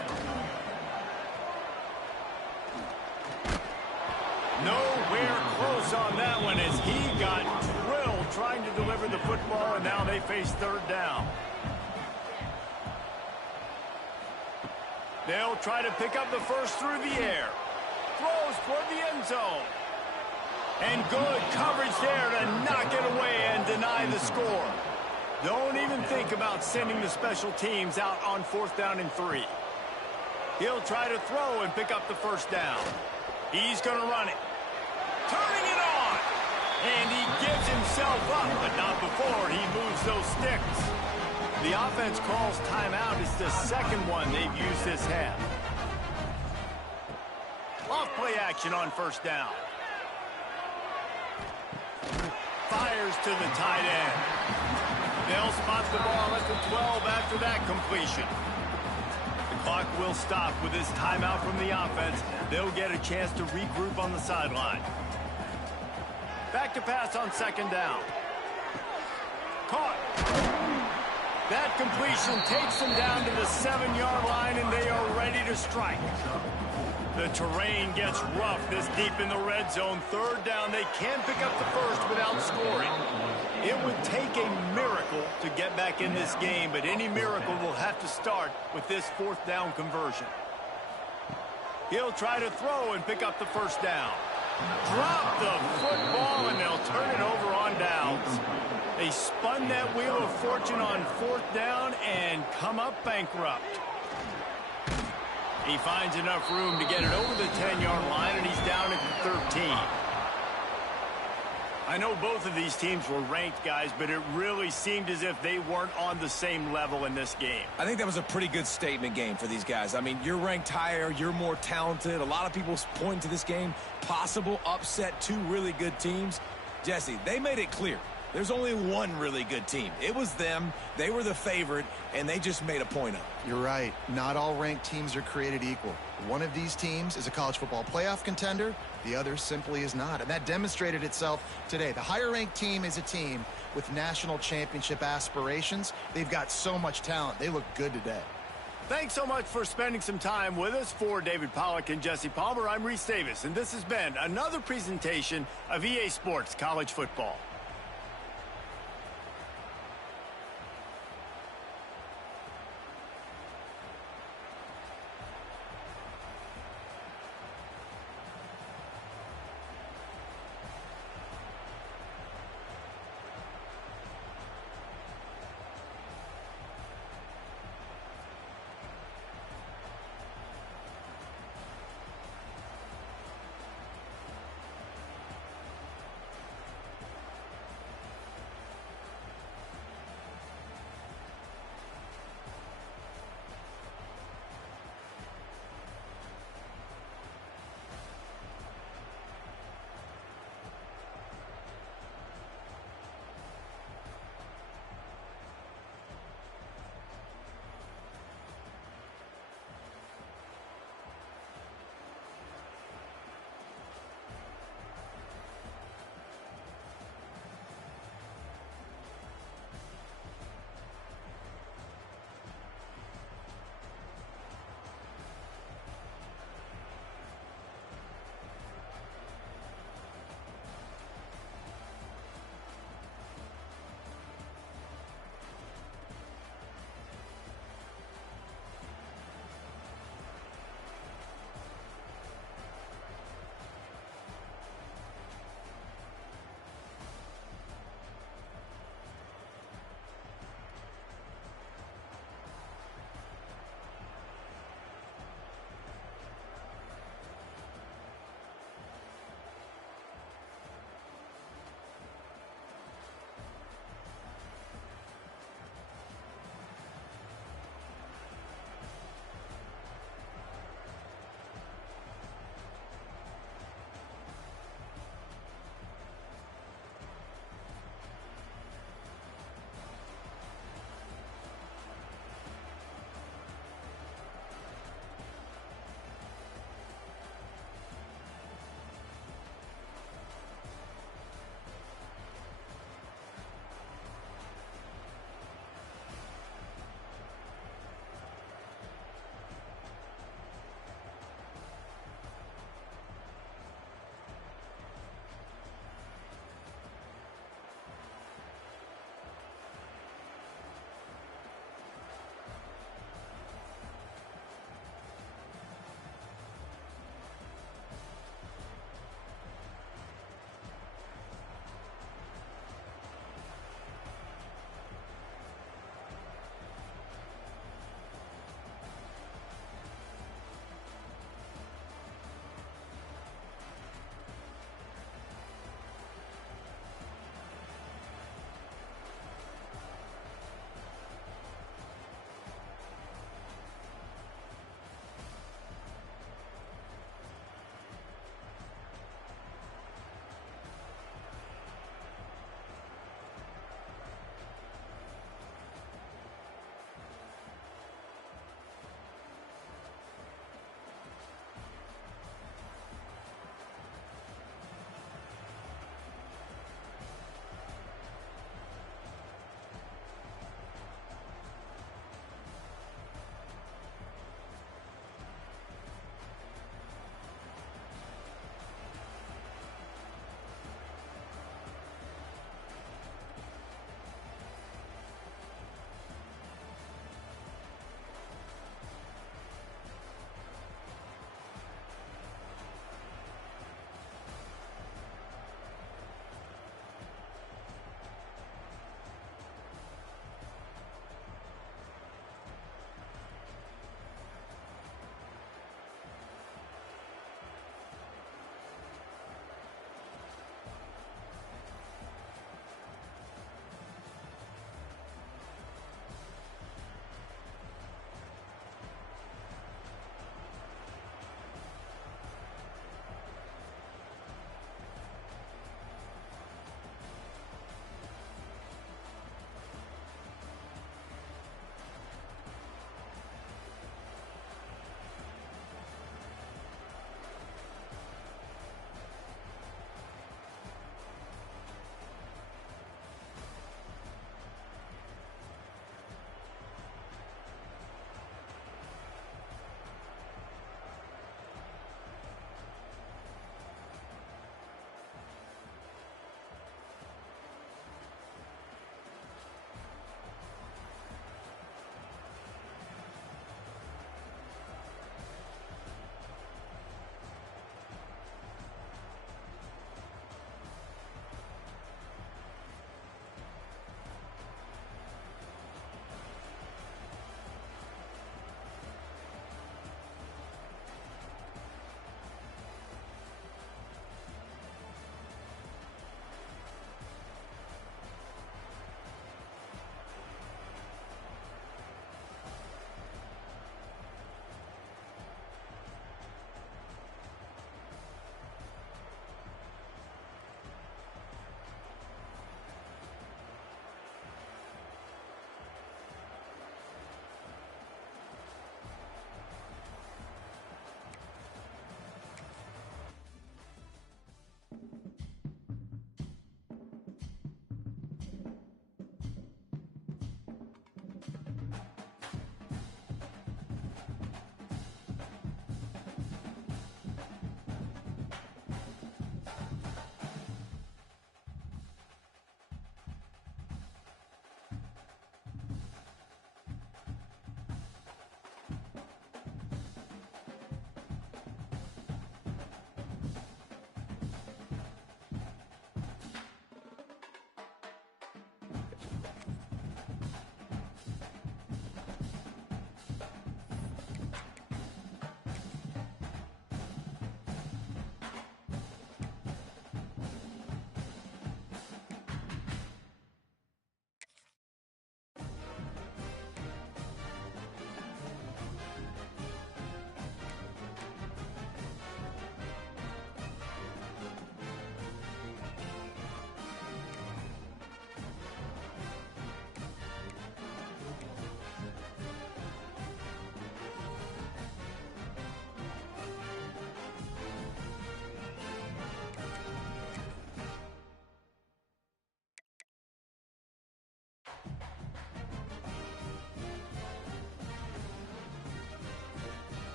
Nowhere close on that one as he got drilled trying to deliver the football, and now they face 3rd down. They'll try to pick up the first through the air. Throws toward the end zone. And good coverage there to knock it away and deny the score. Don't even think about sending the special teams out on 4th down and 3. He'll try to throw and pick up the first down. He's going to run it. Turning it on. And he gives himself up, but not before he moves those sticks. The offense calls timeout. It's the 2nd one they've used this half. Off play action on first down. Fires to the tight end. They'll spot the ball at the 12 after that completion. The clock will stop with this timeout from the offense. They'll get a chance to regroup on the sideline. Back to pass on 2nd down. Caught. That completion takes them down to the 7-yard line, and they are ready to strike. The terrain gets rough this deep in the red zone. 3rd down, they can't pick up the first without scoring. It would take a miracle to get back in this game, but any miracle will have to start with this 4th down conversion. He'll try to throw and pick up the first down. Drop the football, and they'll turn it over on downs. They spun that wheel of fortune on 4th down and come up bankrupt. He finds enough room to get it over the 10-yard line, and he's down at the 13. I know both of these teams were ranked, guys, but it really seemed as if they weren't on the same level in this game. I think that was a pretty good statement game for these guys. I mean, you're ranked higher, you're more talented. A lot of people point to this game, possible upset, 2 really good teams. Jesse, they made it clear. There's only one really good team. It was them. They were the favorite, and they just made a point of it. You're right. Not all ranked teams are created equal. One of these teams is a college football playoff contender. The other simply is not. And that demonstrated itself today. The higher-ranked team is a team with national championship aspirations. They've got so much talent. They look good today. Thanks so much for spending some time with us. For David Pollack and Jesse Palmer, I'm Reese Davis, and this has been another presentation of EA Sports College Football.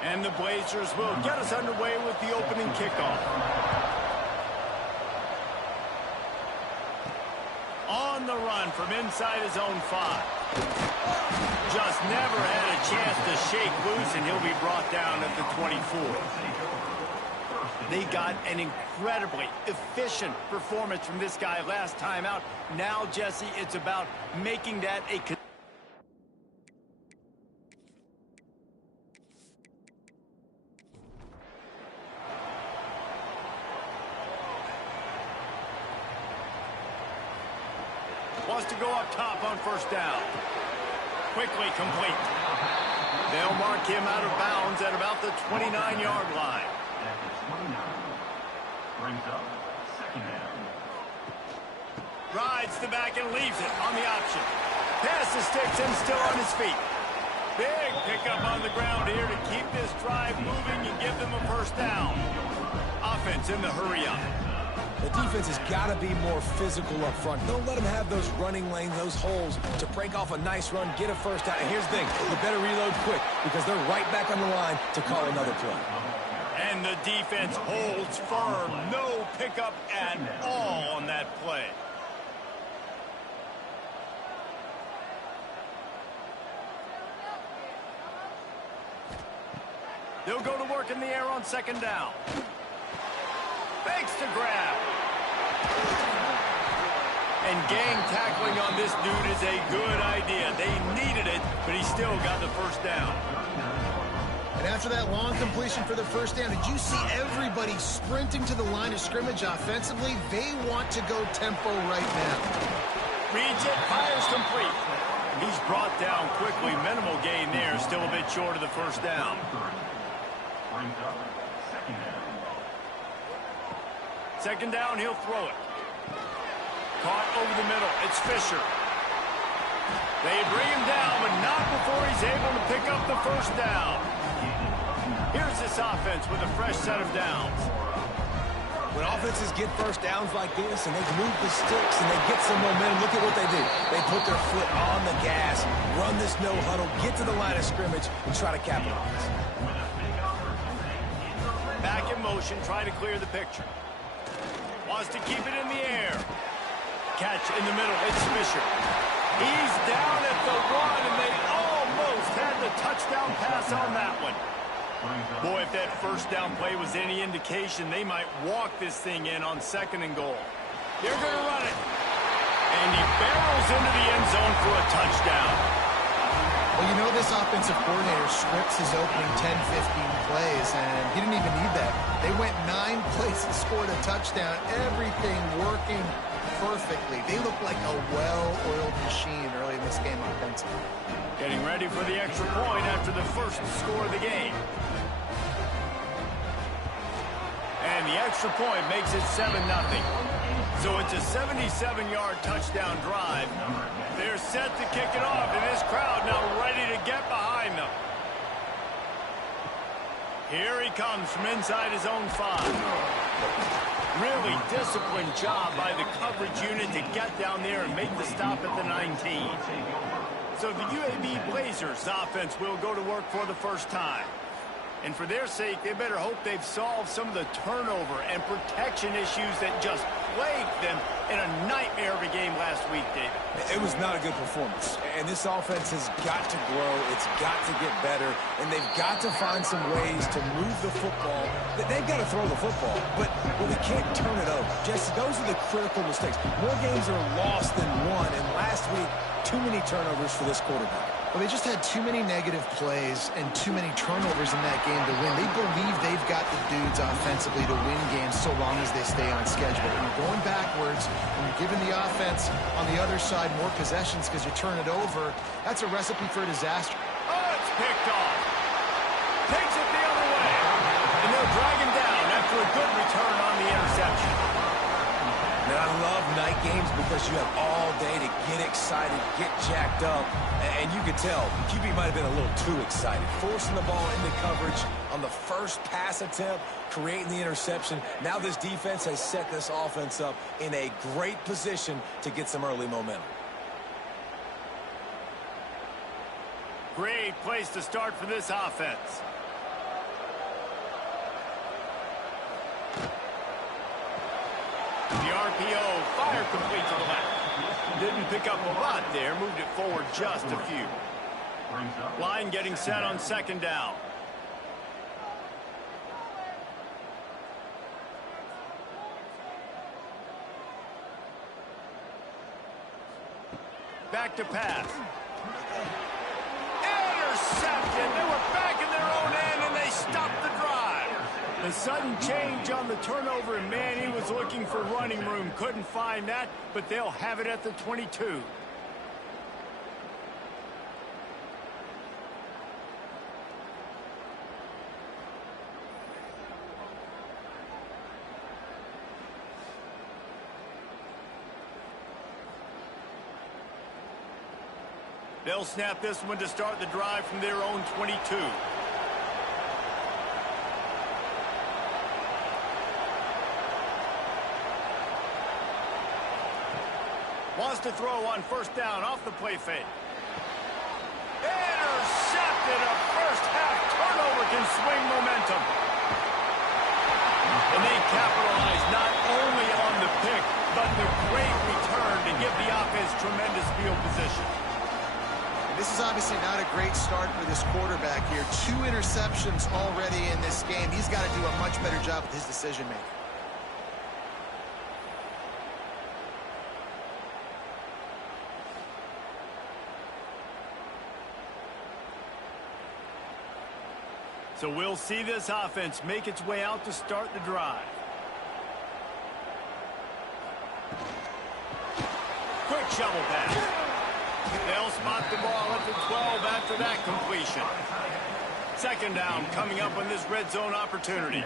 And the Blazers will get us underway with the opening kickoff. On the run from inside his own 5. Just never had a chance to shake loose, and he'll be brought down at the 24. They got an incredibly efficient performance from this guy last time out. Now, Jesse, it's about making that a wants to go up top on first down. Quickly complete. They'll mark him out of bounds at about the 29-yard line. Brings up second down. Rides the back and leaves it on the option. Pass the sticks and still on his feet. Big pickup on the ground here to keep this drive moving and give them a first down. Offense in the hurry up. The defense has got to be more physical up front. Don't let them have those running lanes, those holes to break off a nice run, get a first down. And here's the thing, you better reload quick because they're right back on the line to call another play. And the defense holds firm. No pickup at all on that play. They'll go to work in the air on second down. Fakes to grab. And gang tackling on this dude is a good idea. They needed it, but he still got the first down. And after that long completion for the first down, did you see everybody sprinting to the line of scrimmage offensively? They want to go tempo right now. Reads it, fires complete. He's brought down quickly. Minimal gain there, still a bit short of the first down. Brings up second down. Second down, he'll throw it. Caught over the middle. It's Fisher. They bring him down, but not before he's able to pick up the first down. Here's this offense with a fresh set of downs. When offenses get first downs like this and they move the sticks and they get some momentum, look at what they do. They put their foot on the gas, run this no huddle, get to the line of scrimmage, and try to capitalize. Back in motion, try to clear the picture. Wants to keep it in the air. Catch in the middle, it's Fisher. He's down at the 1, and they almost had the touchdown pass on that one. Boy, if that first down play was any indication, they might walk this thing in on second and goal. They're going to run it. And he barrels into the end zone for a touchdown. Well, you know this offensive coordinator scripts his opening 10, 15 plays, and he didn't even need that. They went 9 plays and scored a touchdown. Everything working perfectly. They look like a well-oiled machine early in this game offensively. Getting ready for the extra point after the first score of the game. And the extra point makes it 7-0. So it's a 77-yard touchdown drive. They're set to kick it off, and this crowd now ready to get behind them. Here he comes from inside his own 5. Really disciplined job by the coverage unit to get down there and make the stop at the 19. So the UAB Blazers offense will go to work for the first time. And for their sake, they better hope they've solved some of the turnover and protection issues that just plagued them in a nightmare of a game last week, David. It was not a good performance. And this offense has got to grow. It's got to get better. And they've got to find some ways to move the football. They've got to throw the football, but we can't turn it over. Jesse, those are the critical mistakes. More games are lost than won. And last week, too many turnovers for this quarterback. Well, they just had too many negative plays and too many turnovers in that game to win. They believe they've got the dudes offensively to win games so long as they stay on schedule. When you're going backwards, when you're giving the offense on the other side more possessions because you turn it over, that's a recipe for a disaster. Oh, it's picked off. Takes it the other way. And they'll drag him down after a good return on the interception. And I love night games because you have all day to get excited, get jacked up, and you can tell QB might have been a little too excited. Forcing the ball into coverage on the first pass attempt, creating the interception. Now this defense has set this offense up in a great position to get some early momentum. Great place to start for this offense. The RPO, fire complete to the left. Didn't pick up a lot there, moved it forward just a few. Line getting set on second down. Back to pass. Intercepted. They were back in their own end, and they stopped the drive. The sudden change on the turnover, and man, he was looking for running room. Couldn't find that, but they'll have it at the 22. They'll snap this one to start the drive from their own 22. Wants to throw on first down off the play fake. Intercepted. A first half turnover can swing momentum. And they capitalize not only on the pick, but the great return to give the offense tremendous field position. This is obviously not a great start for this quarterback here. 2 interceptions already in this game. He's got to do a much better job with his decision-making. So we'll see this offense make its way out to start the drive. Quick shovel pass. They'll spot the ball at the 12 after that completion. Second down coming up on this red zone opportunity.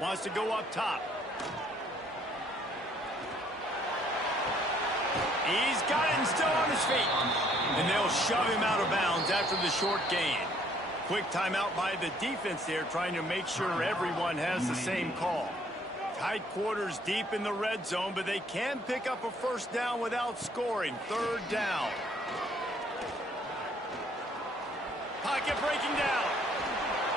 Wants to go up top. He's got it and still on his feet. And they'll shove him out of bounds after the short gain. Quick timeout by the defense there, trying to make sure everyone has the same call. Tight quarters deep in the red zone, but they can pick up a first down without scoring. Third down. Pocket breaking down.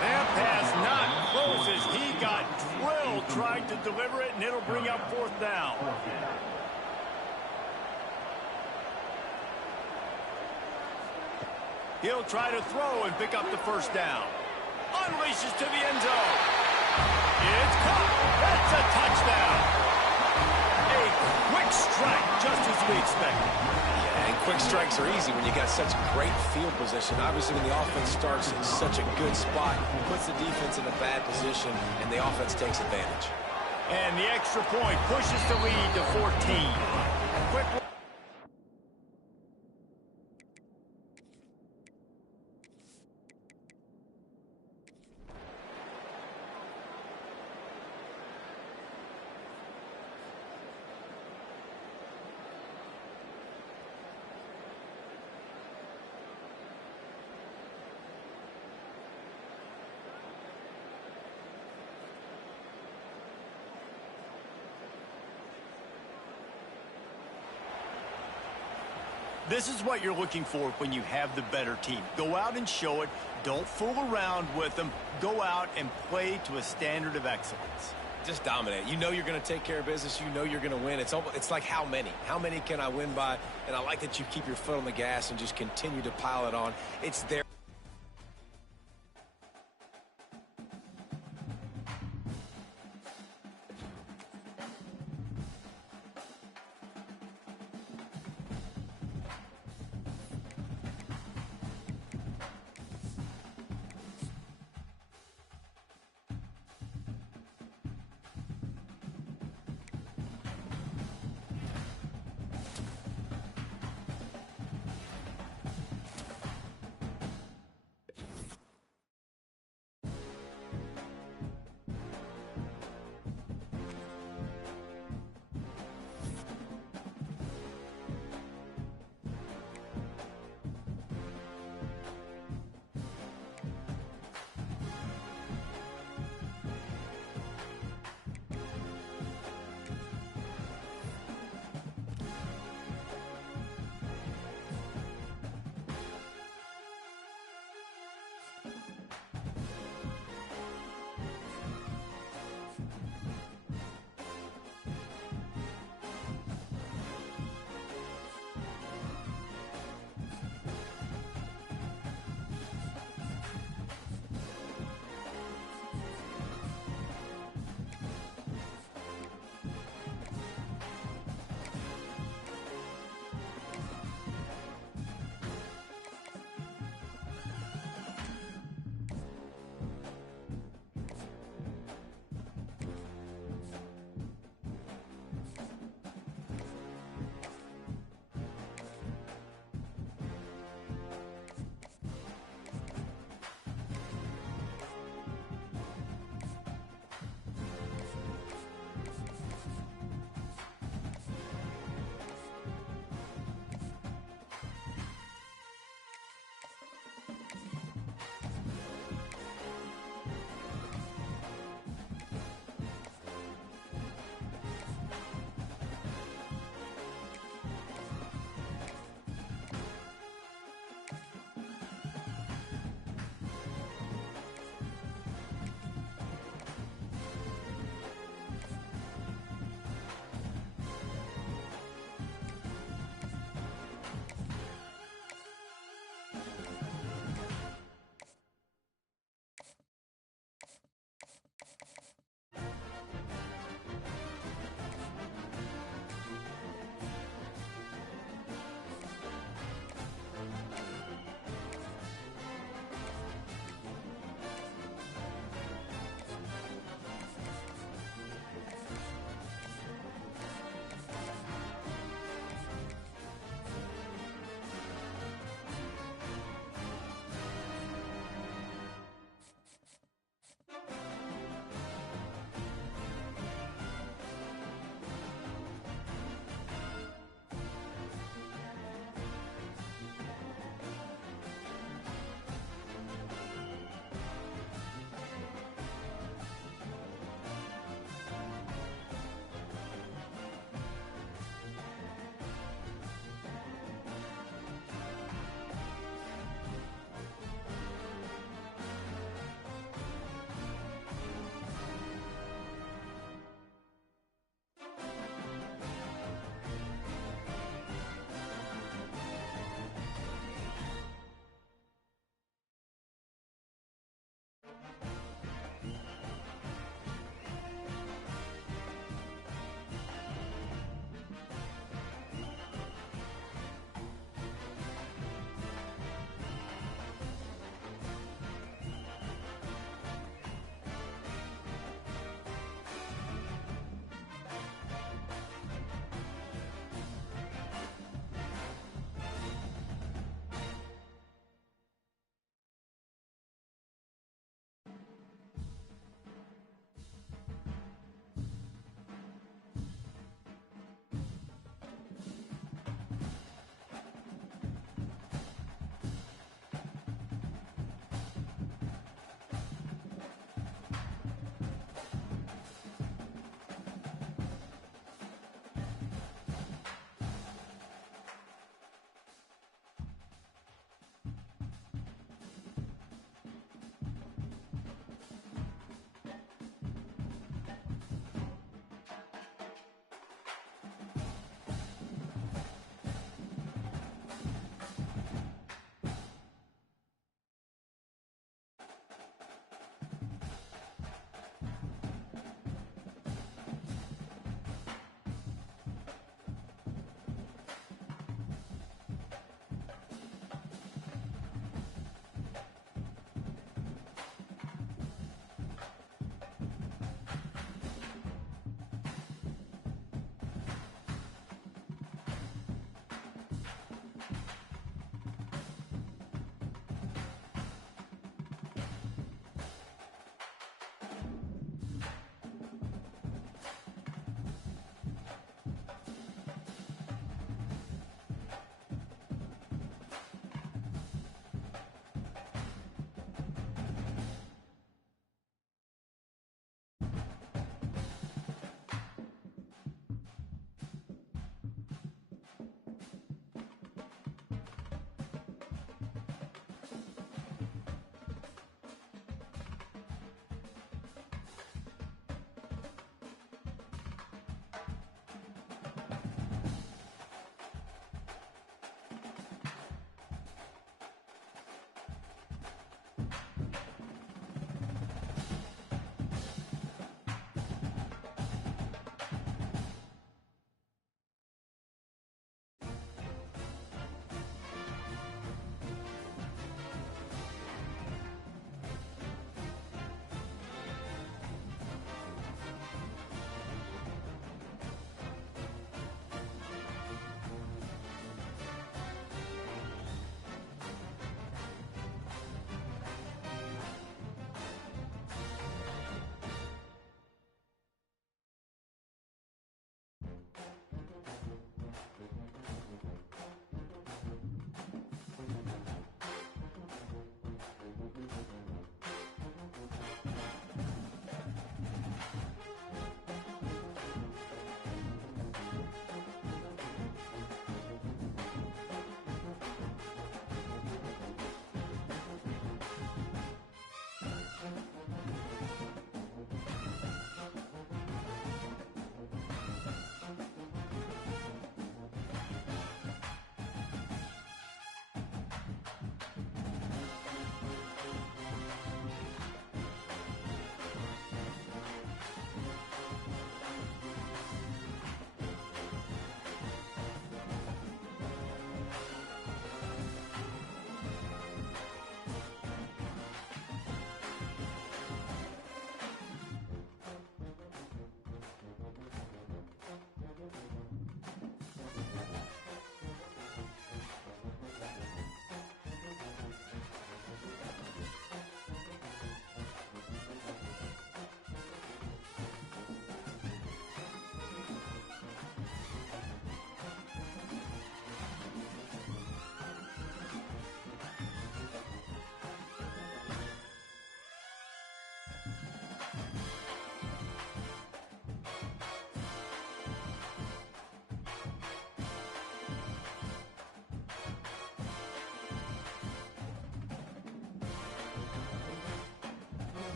That pass not close as he got drilled trying to deliver it, and it'll bring up fourth down. He'll try to throw and pick up the first down. Unleashes to the end zone. It's caught. That's a touchdown. A quick strike, just as we expected. Yeah, and quick strikes are easy when you got such great field position. Obviously, when the offense starts in such a good spot, puts the defense in a bad position, and the offense takes advantage. And the extra point pushes the lead to 14. Quick. This is what you're looking for when you have the better team. Go out and show it. Don't fool around with them. Go out and play to a standard of excellence. Just dominate. You know you're going to take care of business. You know you're going to win. It's like how many? How many can I win by? And I like that you keep your foot on the gas and just continue to pile it on. It's there.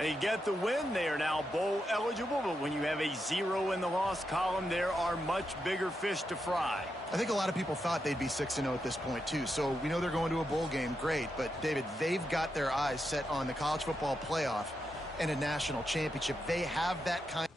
They get the win. They are now bowl eligible, but when you have a 0 in the loss column, there are much bigger fish to fry. I think a lot of people thought they'd be 6-0 at this point, too. So we know they're going to a bowl game. Great. But, David, they've got their eyes set on the college football playoff and a national championship. They have that kind.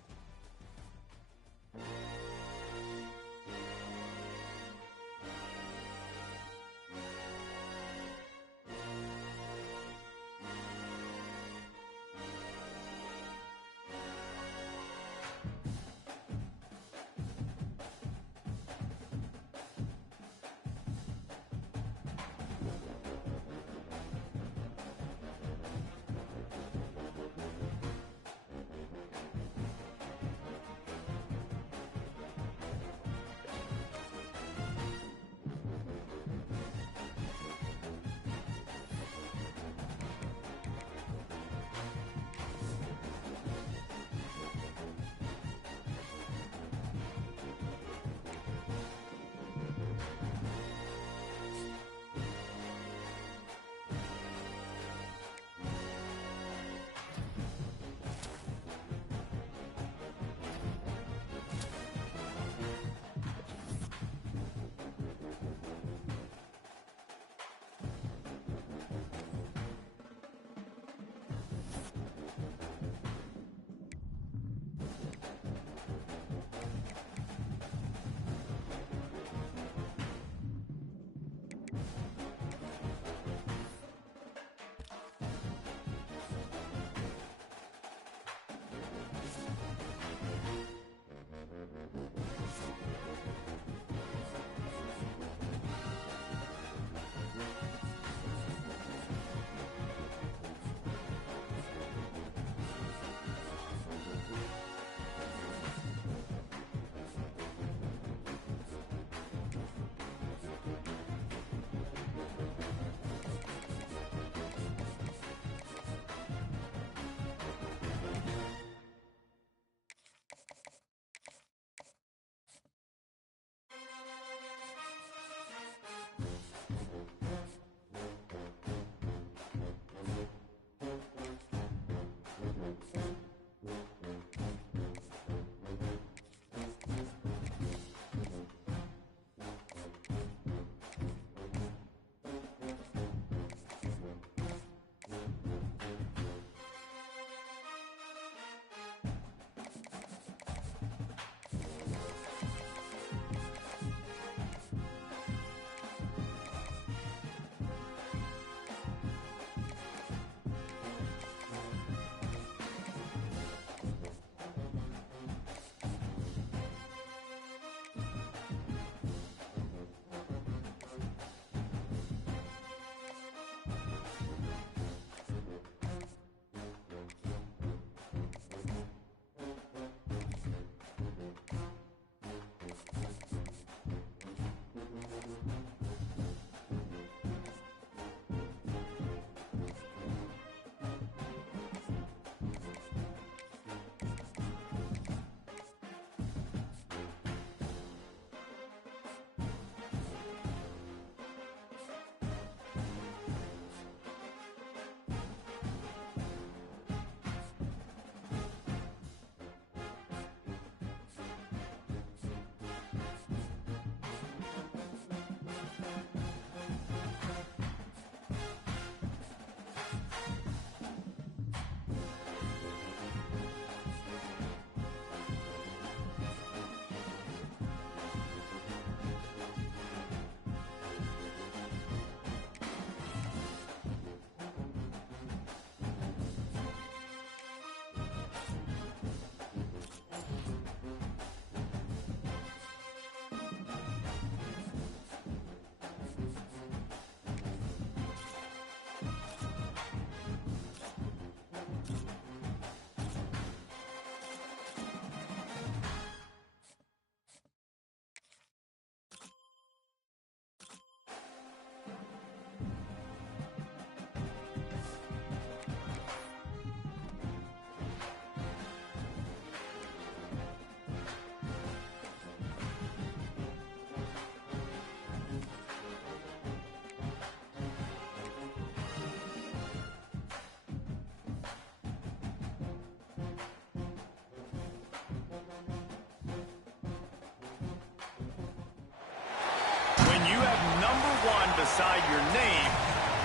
beside your name,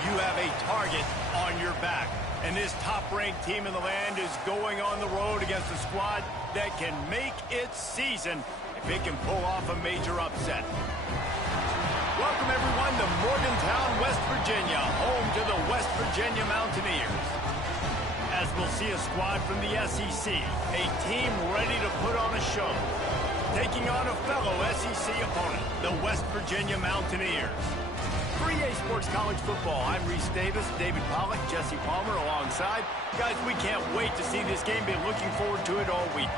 you have a target on your back. And this top-ranked team in the land is going on the road against a squad that can make its season if it can pull off a major upset. Welcome, everyone, to Morgantown, West Virginia, home to the West Virginia Mountaineers. As we'll see a squad from the SEC, a team ready to put on a show, taking on a fellow SEC opponent, the West Virginia Mountaineers. For EA Sports College Football, I'm Reese Davis, David Pollack, Jesse Palmer alongside. Guys, we can't wait to see this game. Been looking forward to it all week.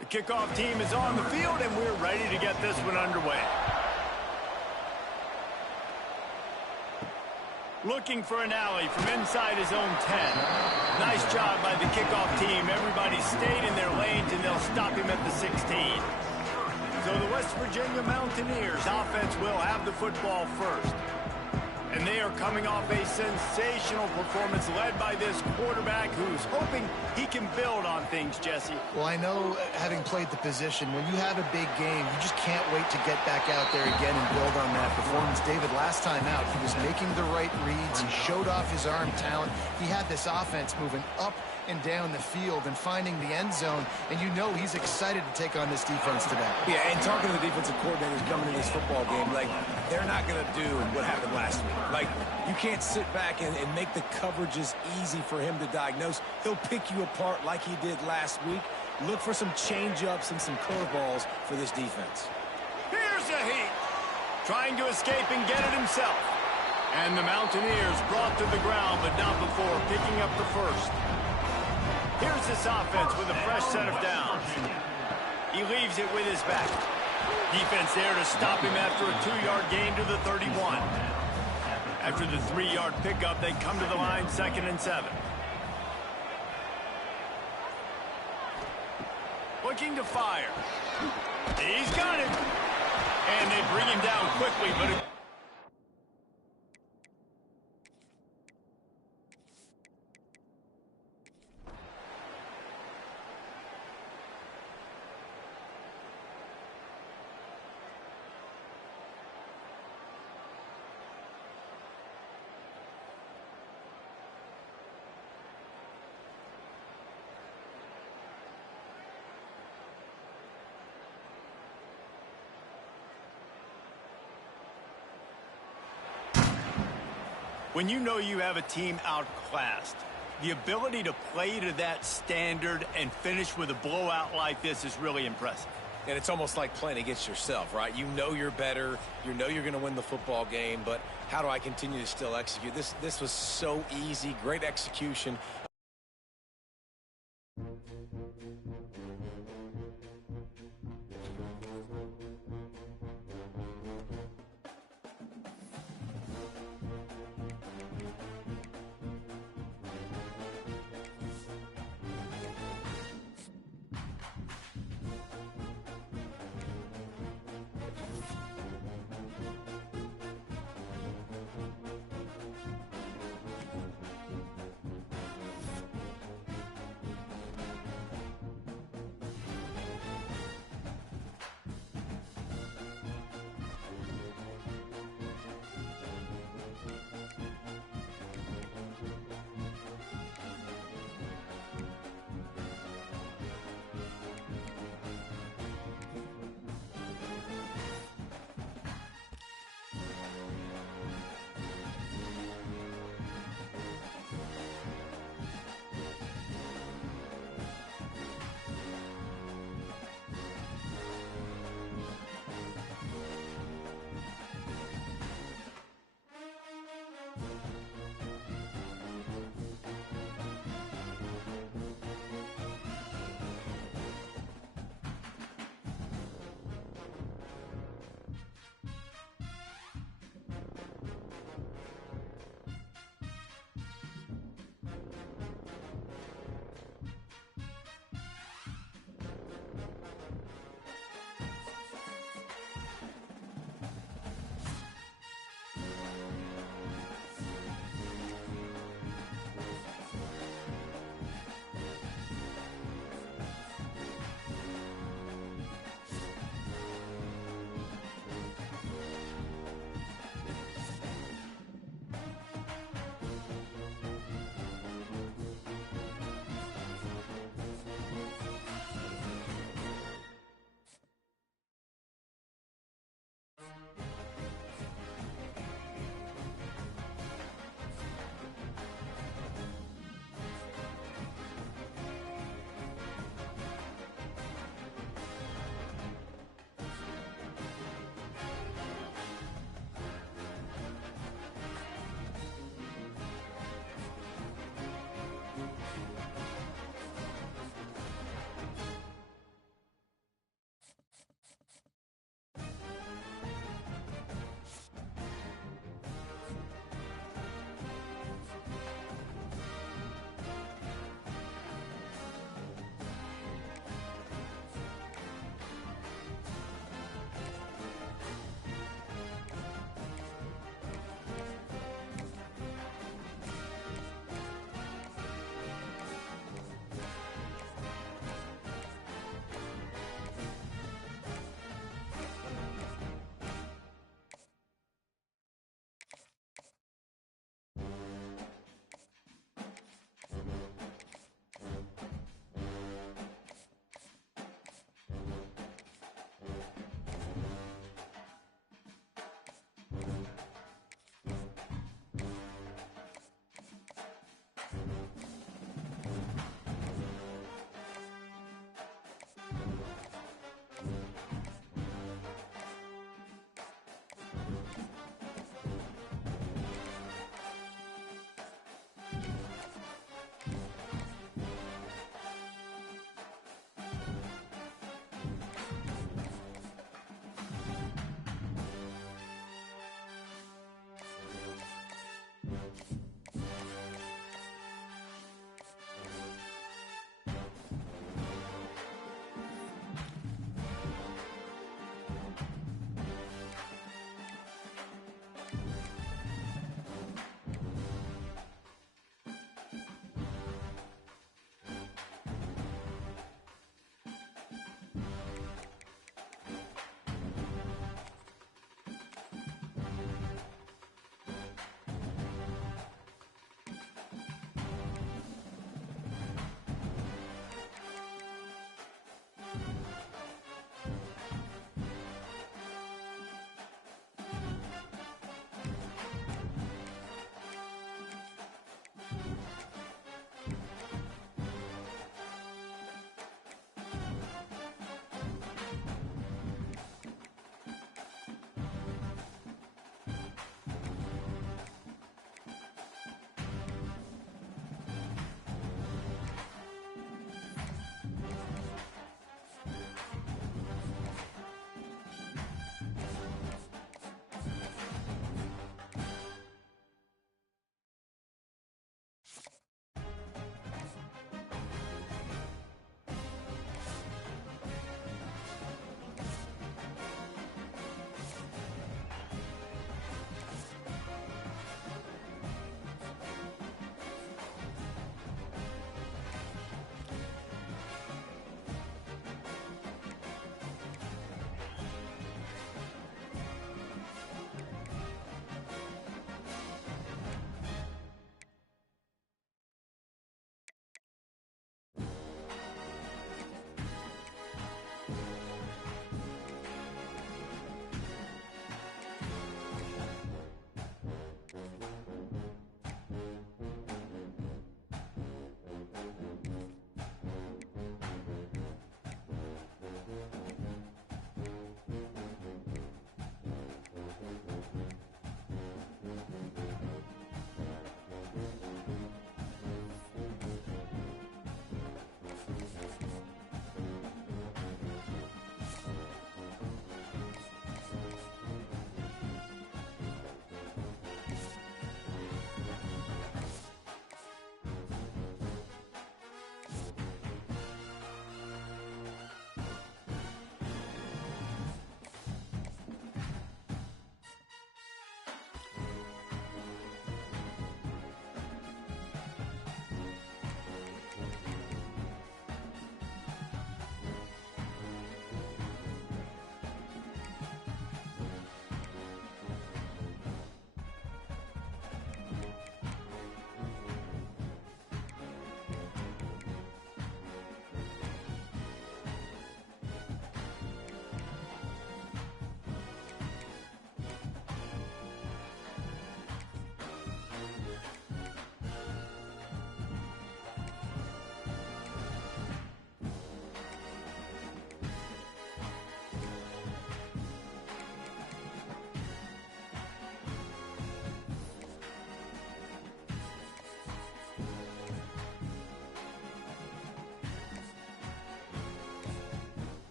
The kickoff team is on the field, and we're ready to get this one underway. Looking for an alley from inside his own 10. Nice job by the kickoff team. Everybody stayed in their lanes, and they'll stop him at the 16. So the West Virginia Mountaineers offense will have the football first. And they are coming off a sensational performance led by this quarterback who's hoping he can build on things, Jesse. Well, I know, having played the position, when you have a big game, you just can't wait to get back out there again and build on that performance. David, last time out, he was making the right reads. He showed off his arm talent. He had this offense moving up and down the field and finding the end zone, and you know he's excited to take on this defense today. Yeah, and talking to the defensive coordinators coming into this football game, like, they're not going to do what happened last week. Like, you can't sit back and make the coverages easy for him to diagnose. He'll pick you apart like he did last week. Look for some change-ups and some curveballs for this defense. Here's a heat. Trying to escape and get it himself. And the Mountaineers brought to the ground, but not before picking up the first. Here's this offense with a fresh set of downs. He leaves it with his back. Defense there to stop him after a 2-yard gain to the 31. After the 3-yard pickup, they come to the line 2nd and 7. Looking to fire. He's got it. And they bring him down quickly, but when you know you have a team outclassed, the ability to play to that standard and finish with a blowout like this is really impressive. And it's almost like playing against yourself, right? You know you're better. You know you're going to win the football game, but how do I continue to still execute? This was so easy. Great execution.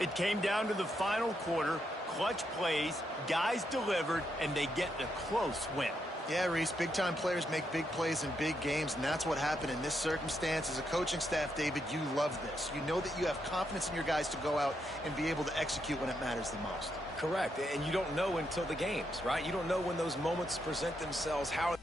It came down to the final quarter, clutch plays, guys delivered, and they get a close win. Yeah, Reese, big-time players make big plays in big games, and that's what happened in this circumstance. As a coaching staff, David, you love this. You know that you have confidence in your guys to go out and be able to execute when it matters the most. Correct, and you don't know until the games, right? You don't know when those moments present themselves, how